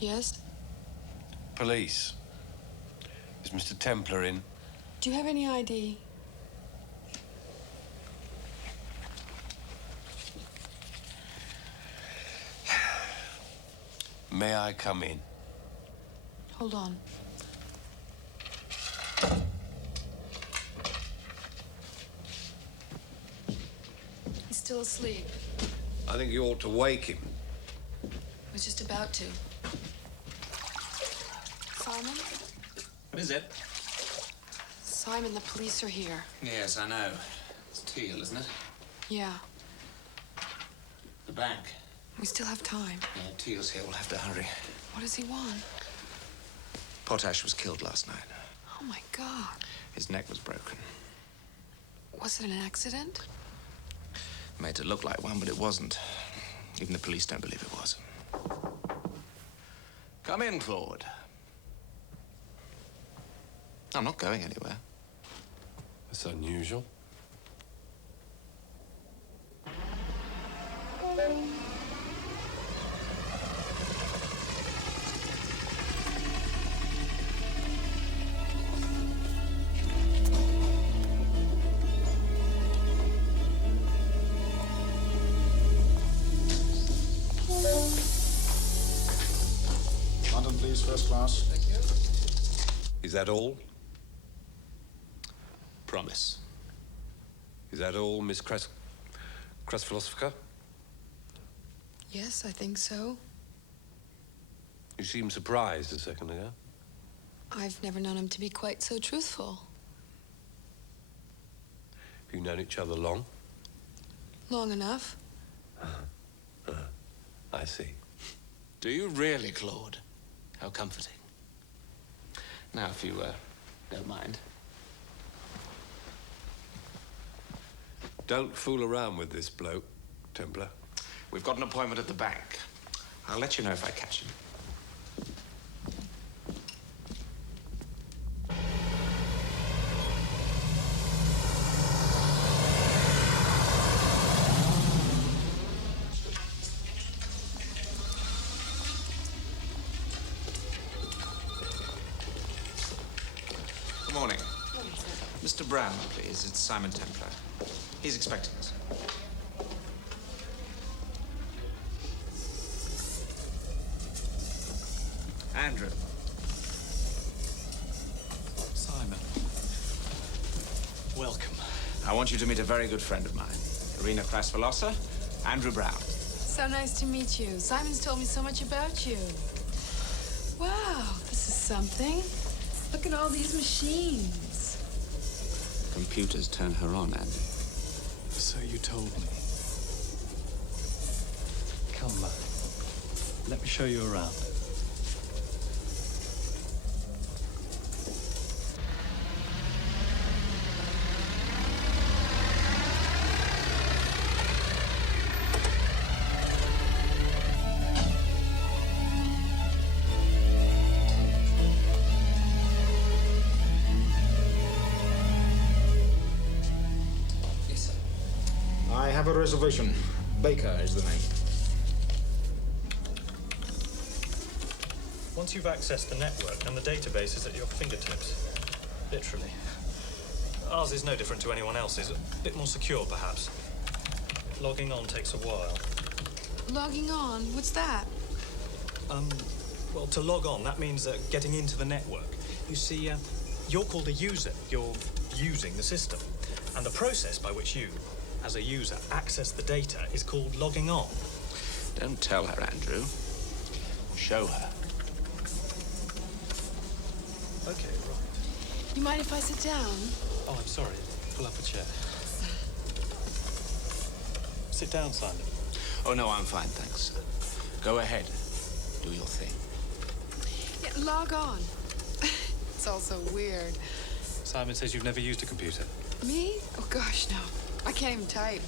Yes? Police. Is Mr. Templar in? Do you have any ID? May I come in? Hold on. still asleep. I think you ought to wake him. Was just about to. Simon? What is it? Simon, the police are here. Yes, I know. It's Teal, isn't it? Yeah, The bank. we still have time. Yeah, Teal's here. We'll have to hurry. What does he want? Potash was killed last night. Oh, my God. His neck was broken. Was it an accident? Made it look like one, but it wasn't. Even the police don't believe it was. Come in, Claude. I'm not going anywhere. That's unusual. London, please, first class. Thank you. Is that all? Promise. Is that all, Miss Krasphilosophica? Yes, I think so. You seemed surprised a second ago. I've never known him to be quite so truthful. Have you known each other long? Long enough. I see. Do you really, Claude? How comforting. Now, if you don't mind. Don't fool around with this bloke, Templar. We've got an appointment at the bank. I'll let you know if I catch him. Good morning. Mr. Brown, please. It's Simon Templar. He's expecting us. Andrew. Simon. Welcome. I want you to meet a very good friend of mine, Irina Krasphilosophica, Andrew Brown. So nice to meet you. Simon's told me so much about you. Wow, this is something. Look at all these machines. Computers turn her on, Andy. So you told me. Come, let me show you around. I have a reservation. Baker is the name. Once you've accessed the network, and the database is at your fingertips. Literally. Ours is no different to anyone else's. A bit more secure, perhaps. Logging on takes a while. Logging on? What's that? Well, to log on, that means getting into the network. You see, you're called a user. You're using the system. And the process by which you, as a user, access the data is called logging on. Don't tell her, Andrew. Show her. Okay, right. You mind if I sit down? Oh, I'm sorry. Pull up a chair. Sit down, Simon. Oh, no, I'm fine, thanks. Go ahead. Do your thing. Yeah, log on. It's all so weird. Simon says you've never used a computer. Me? Oh, gosh, no. I can't even type.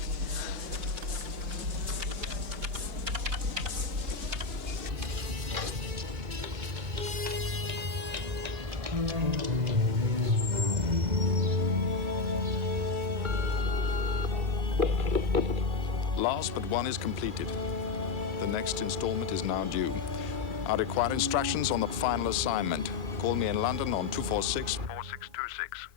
Last but one is completed. The next installment is now due. I require instructions on the final assignment. Call me in London on 246 4626.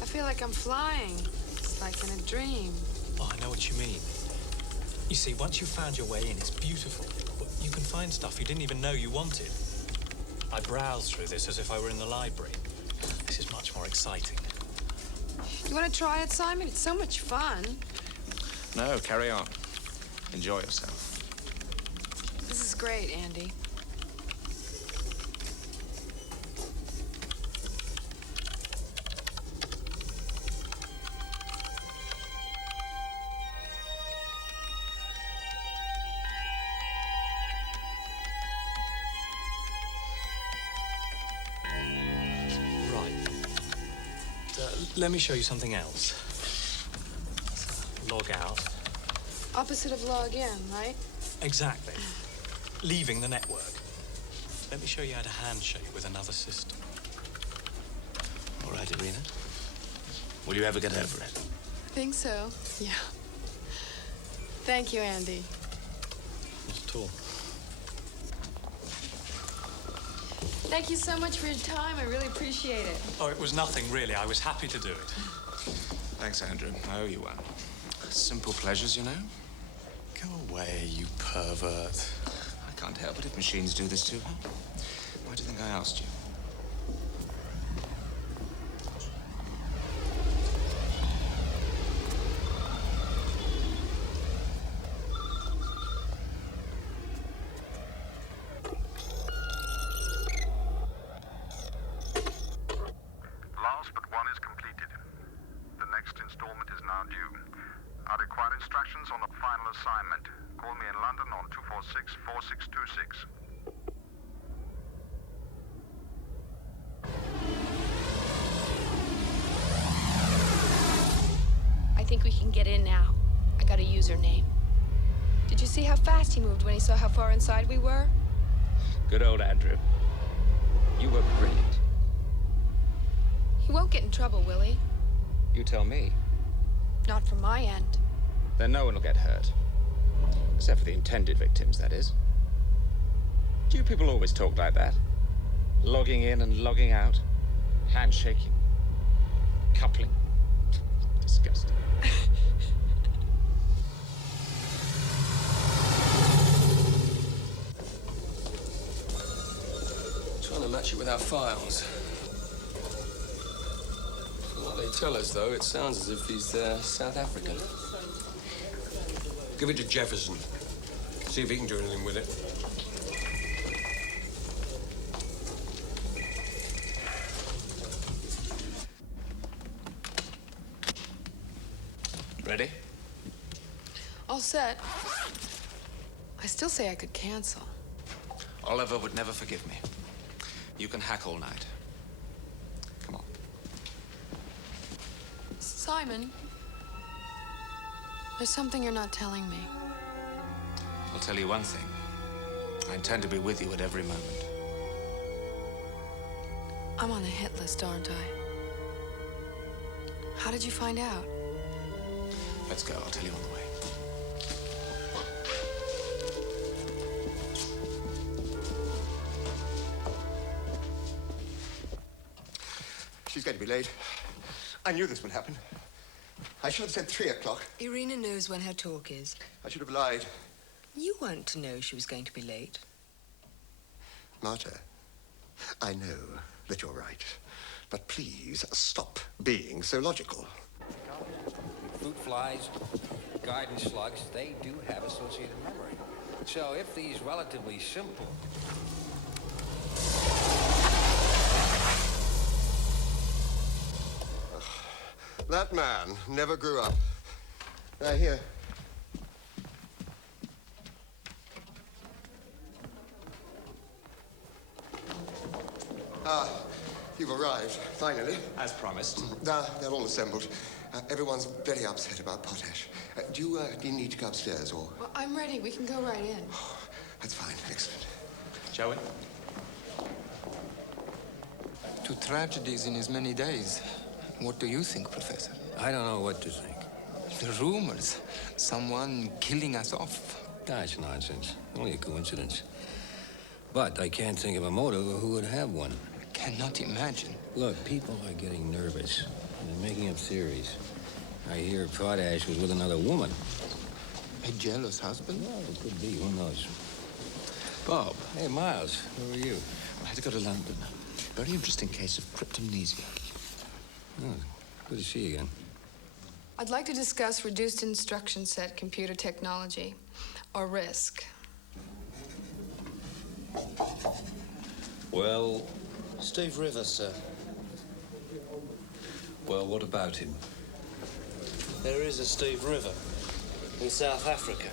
I feel like I'm flying. It's like in a dream. Oh, I know what you mean. You see, once you've found your way in, it's beautiful. But you can find stuff you didn't even know you wanted. I browse through this as if I were in the library. this is much more exciting. You want to try it, Simon? It's so much fun. No, carry on. Enjoy yourself. This is great, Andy. Let me show you something else. Log out. Opposite of log in, right? Exactly. Leaving the network. Let me show you how to handshake with another system. All right, Irina. Will you ever get over it? I think so, yeah. Thank you, Andy. Not at all. Thank you so much for your time. I really appreciate it. Oh, it was nothing, really. I was happy to do it. Thanks, Andrew. I owe you one. Simple pleasures, you know. Go away, you pervert. I can't help it if machines do this to her. Why do you think I asked you? Last but one is completed. The next installment is now due. I require instructions on the final assignment. Call me in London on 246-4626. I think we can get in now. I got a username. Did you see how fast he moved when he saw how far inside we were? Good old Andrew. You were brilliant. He won't get in trouble, will he? You tell me. Not from my end. Then no one will get hurt. Except for the intended victims, that is. Do you people always talk like that? Logging in and logging out? Handshaking? Coupling? Disgusting. Trying to match it with our files. From what they tell us, though, it sounds as if he's South African. Give it to Jefferson. See if he can do anything with it. Ready? All set. I still say I could cancel. Oliver would never forgive me. You can hack all night. Come on. Simon, there's something you're not telling me. I'll tell you one thing. I intend to be with you at every moment. I'm on the hit list, aren't I? How did you find out? Let's go. I'll tell you on the way. She's going to be late. I knew this would happen. I should have said 3 o'clock. Irina knows when her talk is. I should have lied. You weren't to know she was going to be late. Marta, I know that you're right. But please stop being so logical. Fruit flies, garden slugs, they do have associated memory. So if these relatively simple... That man never grew up. Here. You've arrived, finally. As promised. They're all assembled. Everyone's very upset about Potash. Do you need to go upstairs, or...? Well, I'm ready. We can go right in. That's fine. Excellent. Shall we? 2 tragedies in as many days. What do you think, Professor? I don't know what to think. The rumors. Someone killing us off. That's nonsense. Only a coincidence. But I can't think of a motive or who would have one. I cannot imagine. Look, people are getting nervous. They're making up theories. I hear Potash was with another woman. A jealous husband? Well, it could be. Who knows? Bob. Hey, Miles. Who are you? I had to go to London. Very interesting case of cryptomnesia. Oh, good to see you again. I'd like to discuss reduced instruction set computer technology, or RISC. Well, Steve Rivers, sir. well, what about him? There is a Steve River in South Africa.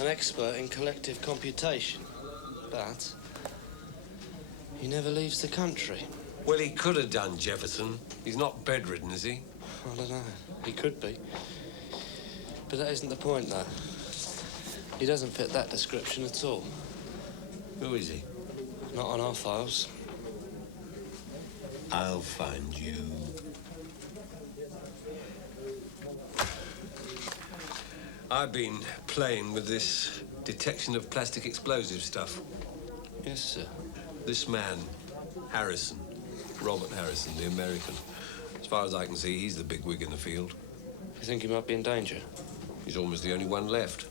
An expert in collective computation. But he never leaves the country. Well, he could have done, Jefferson. He's not bedridden, is he? I don't know. He could be. But that isn't the point, though. He doesn't fit that description at all. Who is he? Not on our files. I'll find you. I've been playing with this detection of plastic explosive stuff. Yes, sir. This man, Harrison, Robert Harrison, the American. As far as I can see, he's the big wig in the field. You think he might be in danger? He's almost the only one left.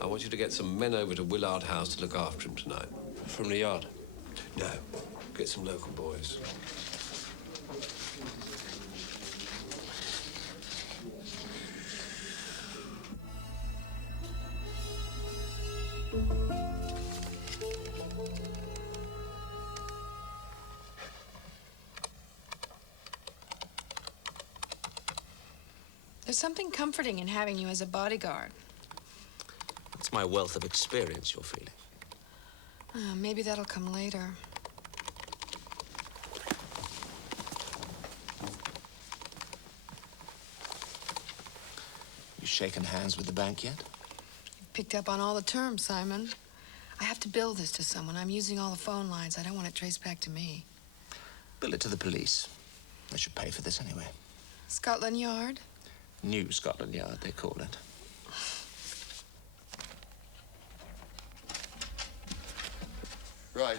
I want you to get some men over to Willard House to look after him tonight. From the yard? No. Get some local boys. There's something comforting in having you as a bodyguard. It's my wealth of experience you're feeling. Maybe that'll come later. You shaken hands with the bank yet? You've picked up on all the terms, Simon. I have to bill this to someone. I'm using all the phone lines. I don't want it traced back to me. Bill it to the police. They should pay for this anyway. Scotland Yard? New Scotland Yard, they call it. Right.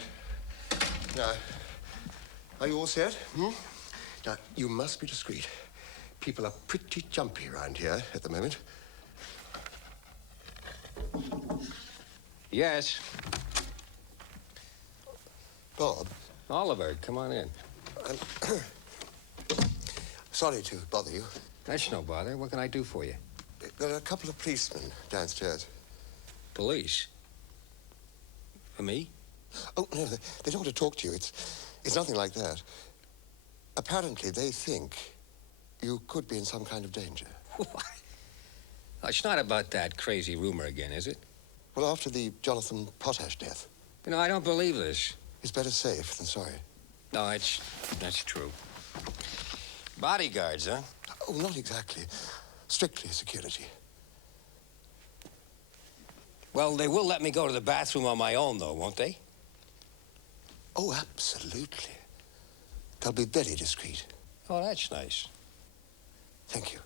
Now, are you all set? Now, you must be discreet. People are pretty jumpy around here at the moment. Yes. Bob? Oliver, come on in. Sorry to bother you. That's no bother. What can I do for you? There are a couple of policemen downstairs. Police? For me? Oh, no, they don't want to talk to you. It's nothing like that. Apparently, they think you could be in some kind of danger. What? It's not about that crazy rumor again, is it? Well, after the Jonathan Potash death. You know, I don't believe this. It's better safe than sorry. No, that's true. Bodyguards, huh? Oh, not exactly. Strictly security. Well, they will let me go to the bathroom on my own, though, won't they? Oh, absolutely. They'll be very discreet. Oh, that's nice. Thank you.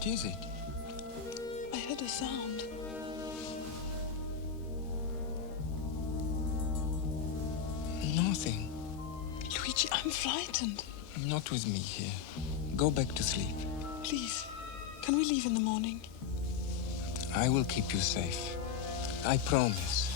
What is it? I heard a sound. Nothing. Luigi, I'm frightened. Not with me here. Go back to sleep. Please, can we leave in the morning? I will keep you safe. I promise.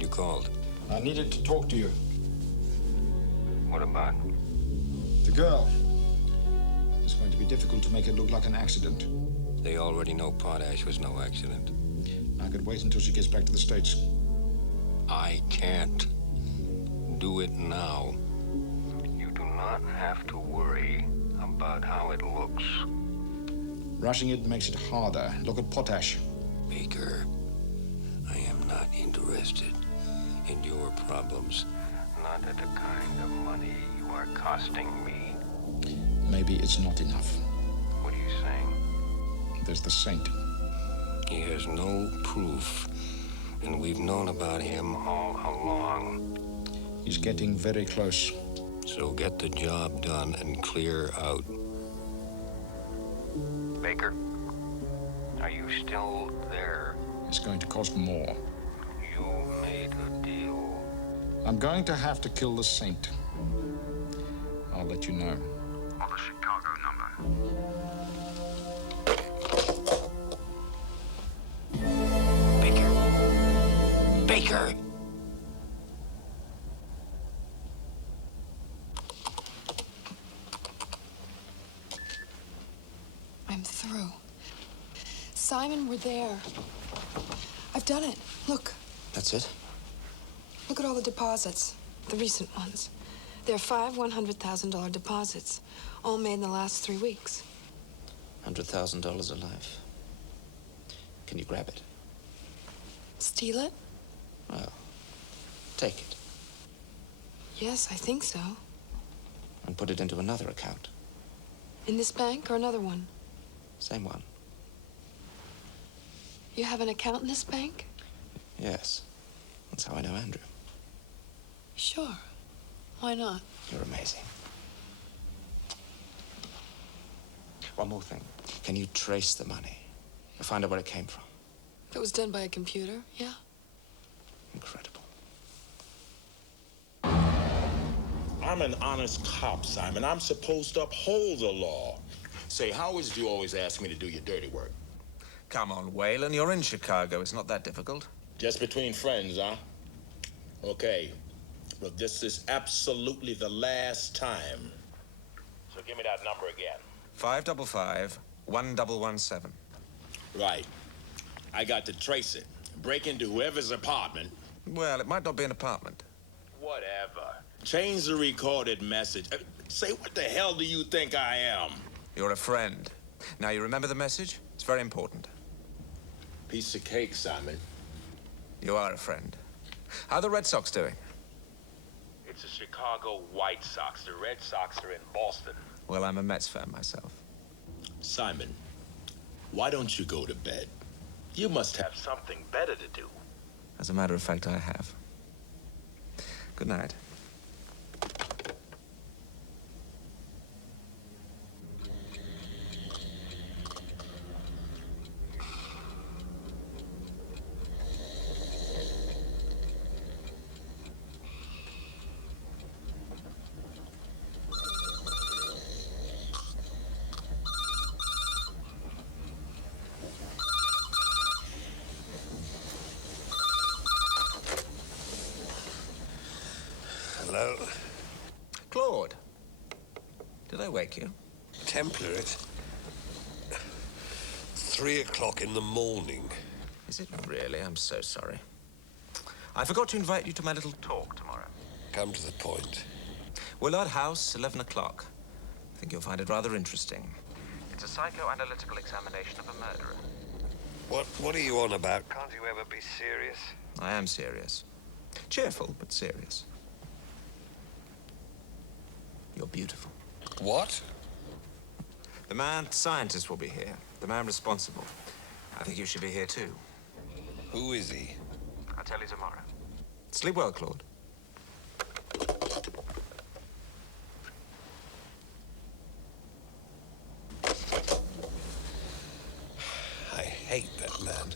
You called. I needed to talk to you. What about? The girl. It's going to be difficult to make it look like an accident. They already know Potash was no accident. I could wait until she gets back to the States. I can't. Do it now. You do not have to worry about how it looks. Rushing it makes it harder. Look at Potash. Baker, I am not interested in your problems. Not at the kind of money you are costing me. Maybe it's not enough. What are you saying? There's the Saint. He has no proof, and we've known about him all along. He's getting very close. So get the job done and clear out. Baker, are you still there? It's going to cost more. You made a deal. I'm going to have to kill the Saint. I'll let you know. Or the Chicago number. Baker! I'm through. Simon, we're there. I've done it. Look. That's it? Look at all the deposits. The recent ones. They're 5 $100,000 deposits. All made in the last 3 weeks. $100,000 a life. Can you grab it? Steal it? Well, take it. Yes, I think so. And put it into another account. In this bank or another one? Same one. You have an account in this bank? Yes. That's how I know Andrew. Sure. Why not? You're amazing. One more thing. Can you trace the money? Or find out where it came from? If it was done by a computer, yeah. Incredible. I'm an honest cop, Simon. I'm supposed to uphold the law. Say, how is it you always ask me to do your dirty work? Come on, Whalen. You're in Chicago. It's not that difficult. Just between friends, huh? Okay. But this is absolutely the last time. So give me that number again. 555-1117. Right. I got to trace it. Break into whoever's apartment. Well, it might not be an apartment. Whatever. Change the recorded message. Say, what the hell do you think I am? You're a friend. Now, you remember the message? It's very important. Piece of cake, Simon. You are a friend. How are the Red Sox doing? It's the Chicago White Sox. The Red Sox are in Boston. Well, I'm a Mets fan myself. Simon, why don't you go to bed? You must have something better to do. As a matter of fact, I have. Good night. Hello? Claude. Did I wake you? Templar, it's 3 o'clock in the morning. Is it really? I'm so sorry. I forgot to invite you to my little talk tomorrow. Come to the point. Willard House, 11 o'clock. I think you'll find it rather interesting. It's a psychoanalytical examination of a murderer. What are you on about? Can't you ever be serious? I am serious. Cheerful, but serious. You're beautiful. What? The man scientist will be here. The man responsible. I think you should be here too. Who is he? I'll tell you tomorrow. Sleep well, Claude. I hate that man.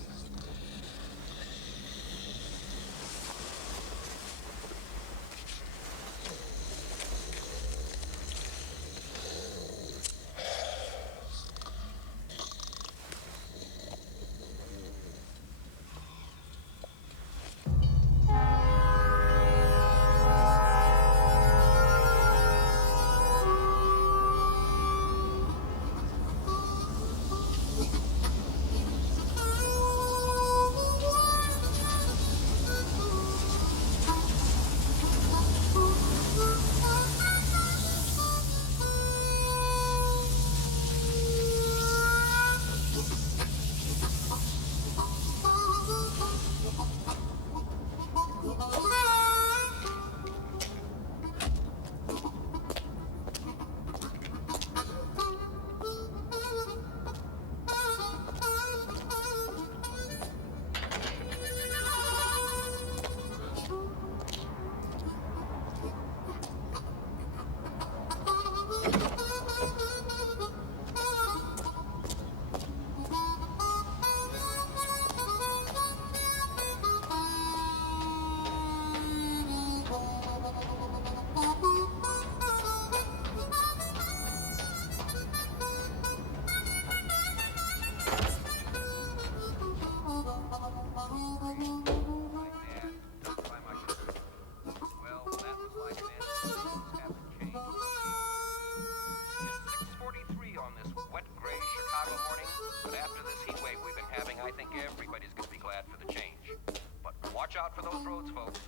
out for those roads, folks.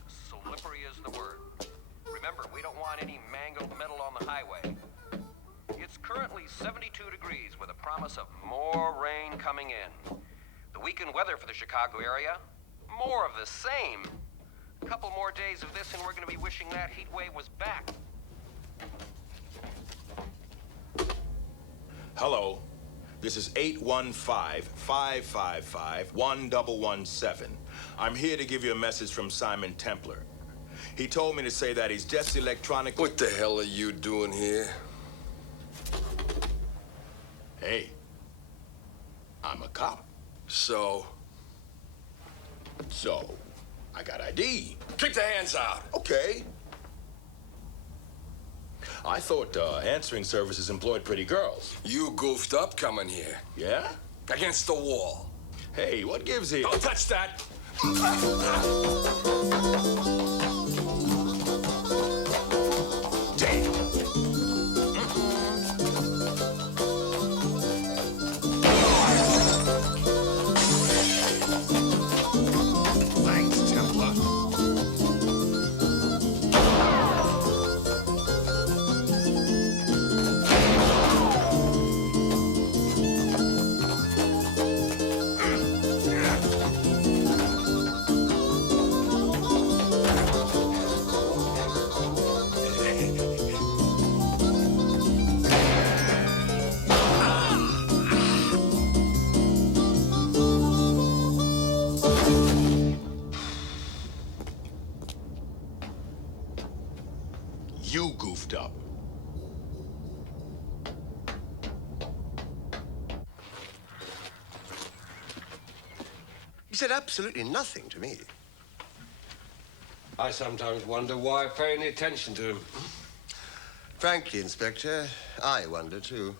Slippery is the word. Remember, we don't want any mangled metal on the highway. It's currently 72 degrees with a promise of more rain coming in. The weekend weather for the Chicago area, more of the same. A couple more days of this and we're going to be wishing that heat wave was back. Hello. This is 815-555-1117. I'm here to give you a message from Simon Templar. He told me to say that he's just electronic... What the hell are you doing here? Hey, I'm a cop. So, I got ID. keep the hands out. Okay. I thought answering services employed pretty girls. You goofed up coming here. Yeah? Against the wall. Hey, what gives here? Don't touch that! Damn. Thanks, Templar. You goofed up. He said absolutely nothing to me. I sometimes wonder why I pay any attention to him. Frankly, Inspector, I wonder too.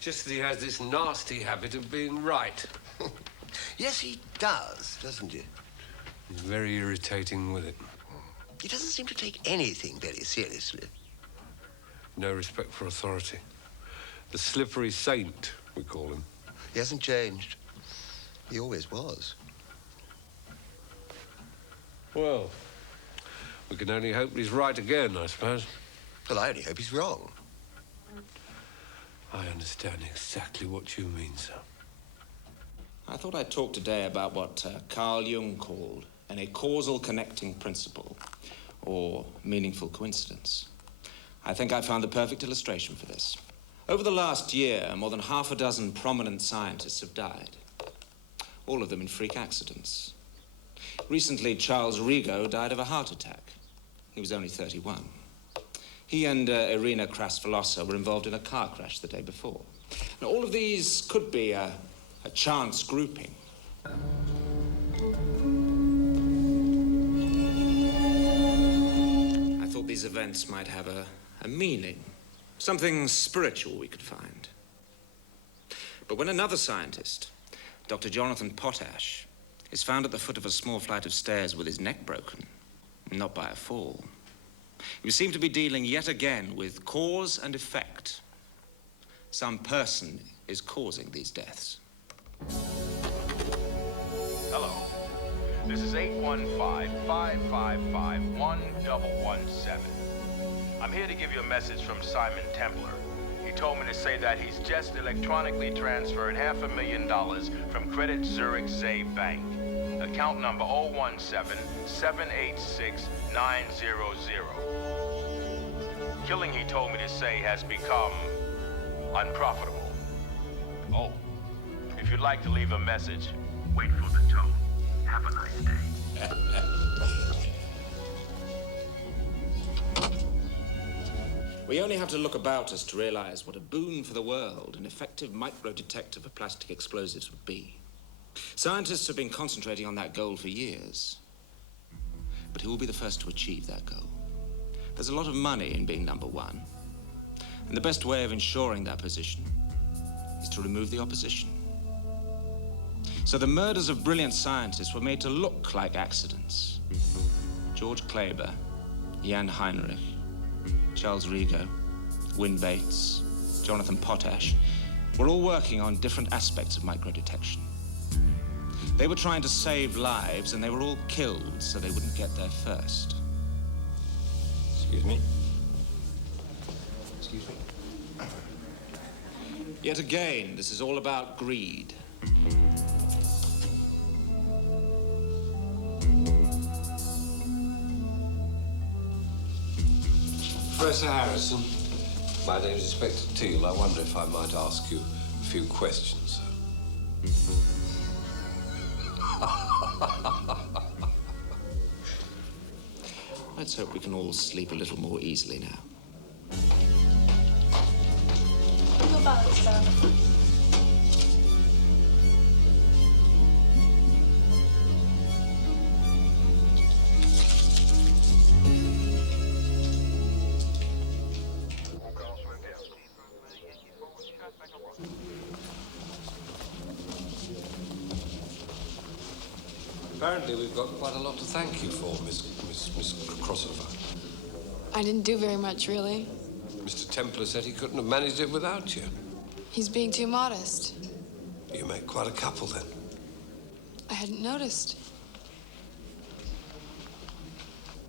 Just that he has this nasty habit of being right. Yes, he does, doesn't he? He's very irritating with it. He doesn't seem to take anything very seriously. No respect for authority. The slippery saint, we call him. He hasn't changed. He always was. Well, we can only hope he's right again, I suppose. Well, I only hope he's wrong. I understand exactly what you mean, sir. I thought I'd talk today about what Carl Jung called a causal connecting principle, or meaningful coincidence. I think I found the perfect illustration for this. Over the last year, more than half a dozen prominent scientists have died, all of them in freak accidents. Recently, Charles Rigaud died of a heart attack. He was only 31. He and Irina were involved in a car crash the day before. Now, all of these could be a chance grouping. I thought these events might have a meaning, something spiritual we could find. But when another scientist, Dr. Jonathan Potash, is found at the foot of a small flight of stairs with his neck broken, not by a fall, we seem to be dealing yet again with cause and effect. Some person is causing these deaths. Hello. This is 815-555-1117. I'm here to give you a message from Simon Templar. He told me to say that he's just electronically transferred $500,000 from Credit Zurich Zay Bank. Account number 017-786-900. Killing, he told me to say, has become unprofitable. Oh, if you'd like to leave a message, wait for the tone. Have a nice day. We only have to look about us to realize what a boon for the world an effective microdetector for plastic explosives would be. Scientists have been concentrating on that goal for years. But who will be the first to achieve that goal? There's a lot of money in being number one. And the best way of ensuring that position is to remove the opposition. So the murders of brilliant scientists were made to look like accidents. George Kleber, Jan Heinrich, Charles Rigaud, Win Bates, Jonathan Potash were all working on different aspects of microdetection. They were trying to save lives, and they were all killed so they wouldn't get there first. Excuse me. Excuse me. Yet again, this is all about greed. Professor Harrison, my name is Inspector Teal. I wonder if I might ask you a few questions, sir. Let's hope we can all sleep a little more easily now. Your balance, sir. Apparently, we've got quite a lot to thank you for, Miss Crossover. I didn't do very much, really. Mr. Templar said he couldn't have managed it without you. He's being too modest. You make quite a couple, then. I hadn't noticed.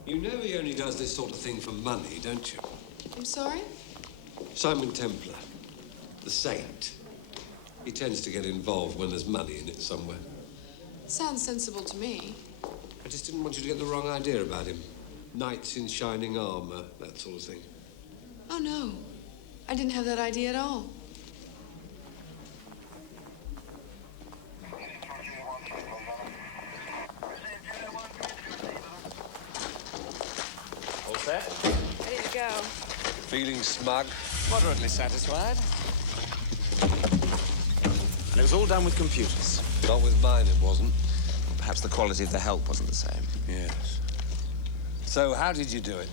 You know he only does this sort of thing for money, don't you? I'm sorry? Simon Templar, the saint. He tends to get involved when there's money in it somewhere. Sounds sensible to me. I just didn't want you to get the wrong idea about him. Knights in shining armor, that sort of thing. Oh, no. I didn't have that idea at all. All set? Ready to go. Feeling smug? Moderately satisfied. And it was all done with computers. Not with mine, it wasn't. Perhaps the quality of the help wasn't the same. Yes. So, how did you do it?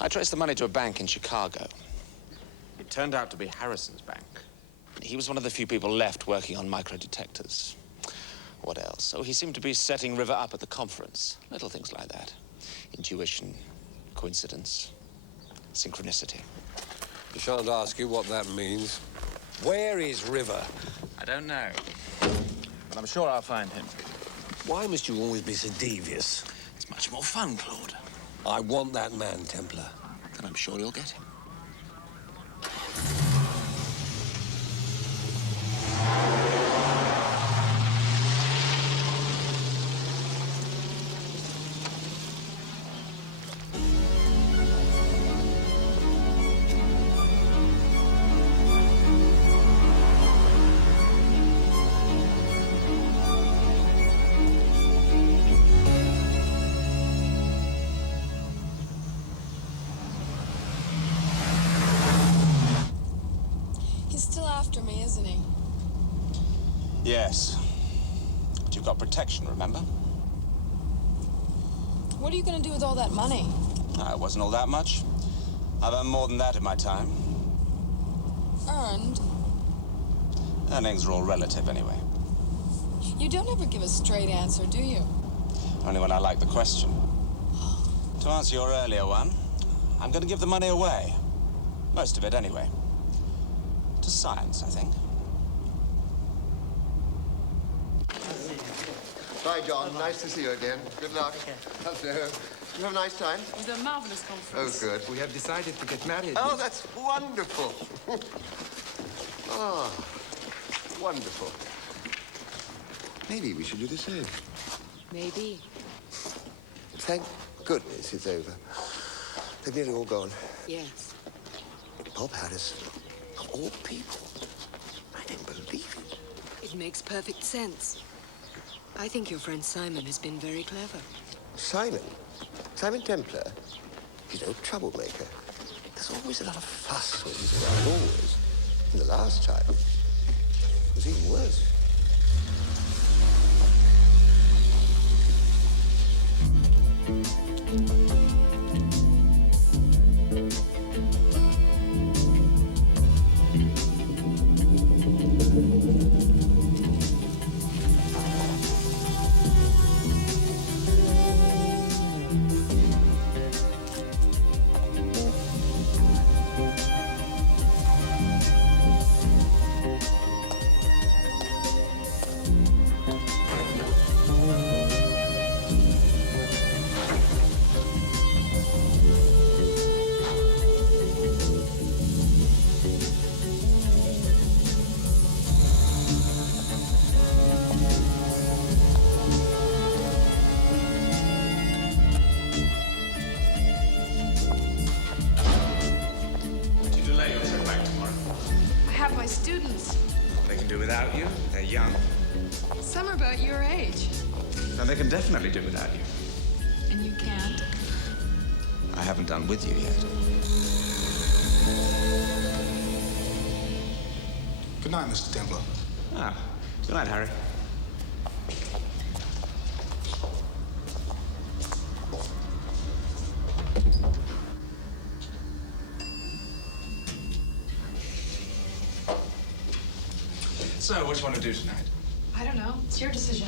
I traced the money to a bank in Chicago. It turned out to be Harrison's bank. He was one of the few people left working on microdetectors. What else? Oh, he seemed to be setting River up at the conference. Little things like that. Intuition, coincidence, synchronicity. I shan't ask you what that means. Where is River? I don't know. But I'm sure I'll find him. Why must you always be so devious? It's much more fun, Claude. I want that man, Templar. Then I'm sure you'll get him. After me, isn't he? Yes. But you've got protection, remember? What are you going to do with all that money? It wasn't all that much. I've earned more than that in my time. Earned? Earnings are all relative, anyway. You don't ever give a straight answer, do you? Only when I like the question. To answer your earlier one, I'm going to give the money away. Most of it, anyway. To science, I think. Hi, John. Nice to see you again. Good luck. Hello. You have a nice time? It was a marvelous conference. Oh, good. We have decided to get married. Oh, that's wonderful. Ah, wonderful. Maybe we should do the same. Maybe. Thank goodness it's over. They've nearly all gone. Yes. Bob Harrison, of all people. I don't believe it. It makes perfect sense. I think your friend Simon has been very clever. Simon? Simon Templar? He's no troublemaker. There's always a lot of fuss when he's around, always. And the last time, it was even worse. can do without you. They're young. Some are about your age. And they can definitely do without you. And you can't? I haven't done with you yet. Good night, Mr. Templar. Ah, good night, Harry. So, what do you want to do tonight? I don't know. It's your decision.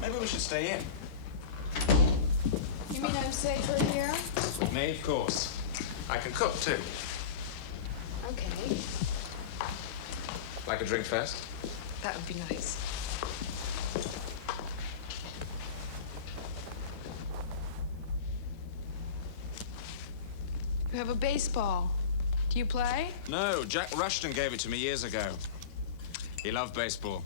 Maybe we should stay in. You mean I'm safer here? With me, of course. I can cook, too. Okay. Like a drink first? That would be nice. You have a baseball. Do you play? No, Jack Rushton gave it to me years ago. He loved baseball.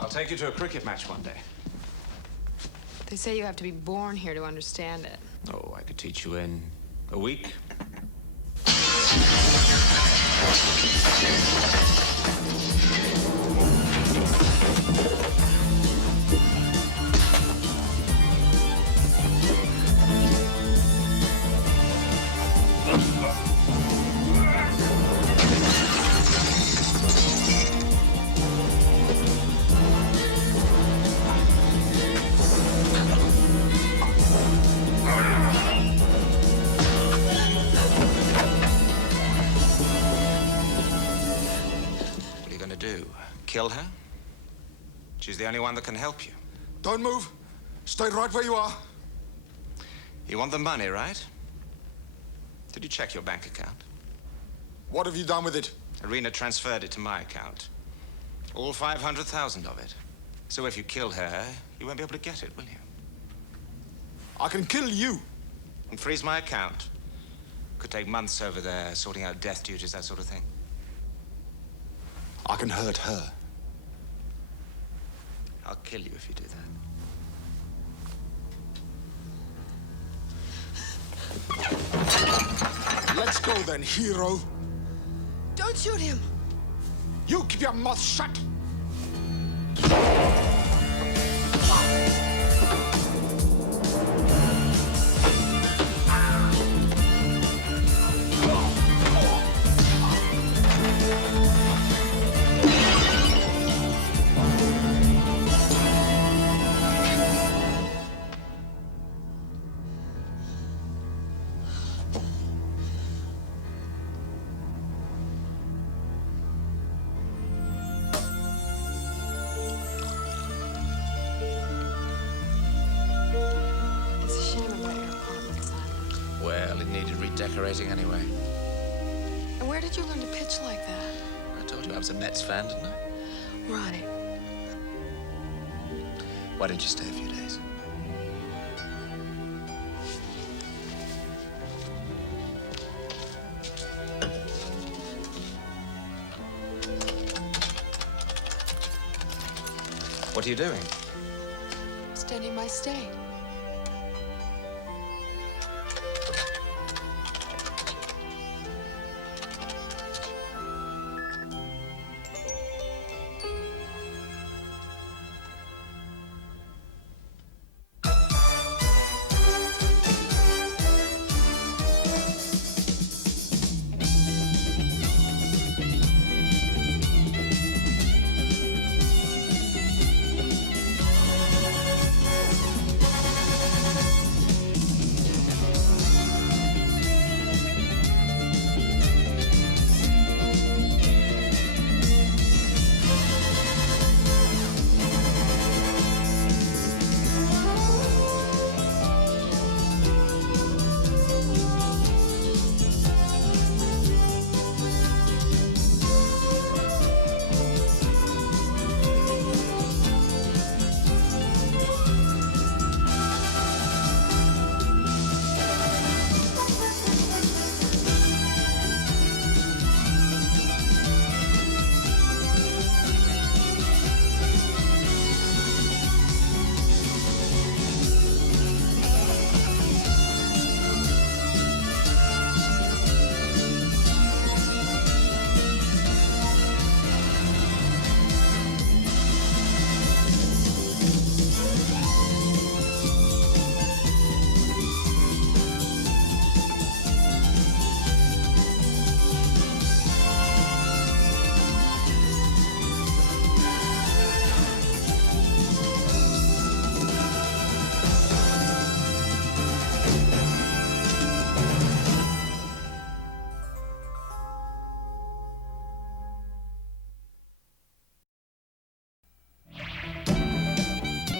I'll take you to a cricket match one day. They say you have to be born here to understand it. Oh, I could teach you in a week. Kill her? She's the only one that can help you. Don't move. Stay right where you are. You want the money, right? Did you check your bank account? What have you done with it? Irina transferred it to my account. All 500,000 of it. So if you kill her, you won't be able to get it, will you? I can kill you. And freeze my account. Could take months over there, sorting out death duties, that sort of thing. I can hurt her. I'll kill you if you do that. Let's go then, hero. Don't shoot him. You keep your mouth shut. Decorating anyway. And where did you learn to pitch like that? I told you I was a Mets fan, didn't I? Right. Why didn't you stay a few days? What are you doing? Extending my stay.